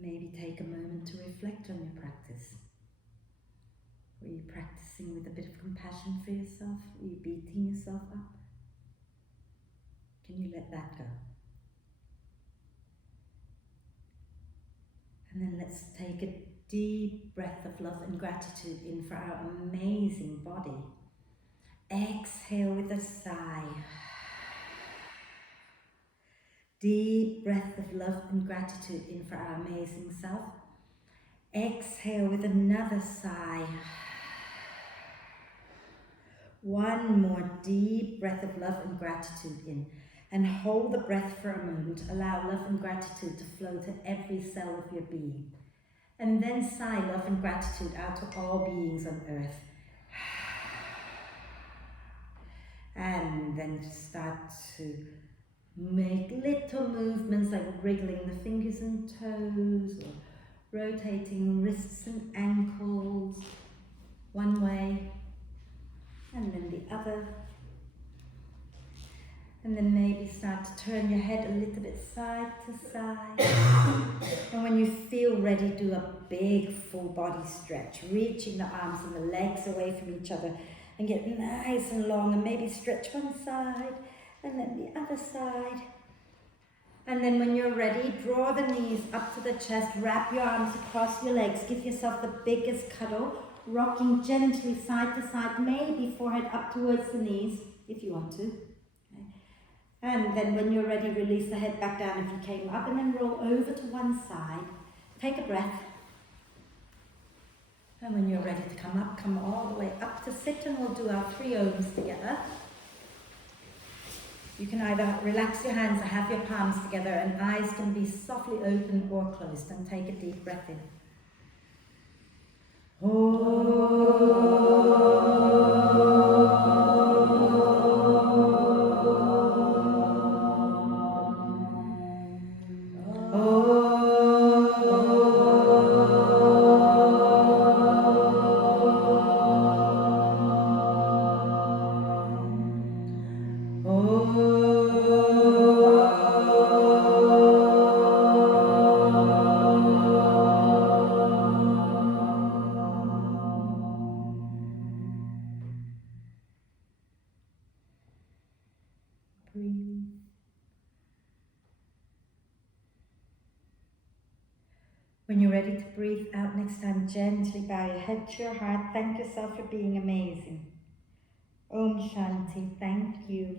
Maybe take a moment to reflect on your practice. Were you practicing with a bit of compassion for yourself? Were you beating yourself up? Can you let that go? And then let's take a deep breath of love and gratitude in for our amazing body. Exhale with a sigh. Deep breath of love and gratitude in for our amazing self. Exhale with another sigh. One more deep breath of love and gratitude in. And hold the breath for a moment. Allow love and gratitude to flow to every cell of your being. And then sigh love and gratitude out to all beings on earth. And then start to make little movements like wriggling the fingers and toes, or rotating wrists and ankles one way and then the other. And then maybe start to turn your head a little bit side to side. And when you feel ready, do a big full body stretch, reaching the arms and the legs away from each other and get nice and long, and maybe stretch one side and then the other side. And then when you're ready, draw the knees up to the chest, wrap your arms across your legs, give yourself the biggest cuddle, rocking gently side to side, maybe forehead up towards the knees if you want to. Okay. And then when you're ready, release the head back down if you came up, and then roll over to one side. Take a breath. And when you're ready to come up, come all the way up to sit, and we'll do our 3 ohms together. You can either relax your hands or have your palms together, and eyes can be softly open or closed, and take a deep breath in. Breathe. When you're ready to breathe out next time, gently bow your head to your heart. Thank yourself for being amazing. Om Shanti. Thank you.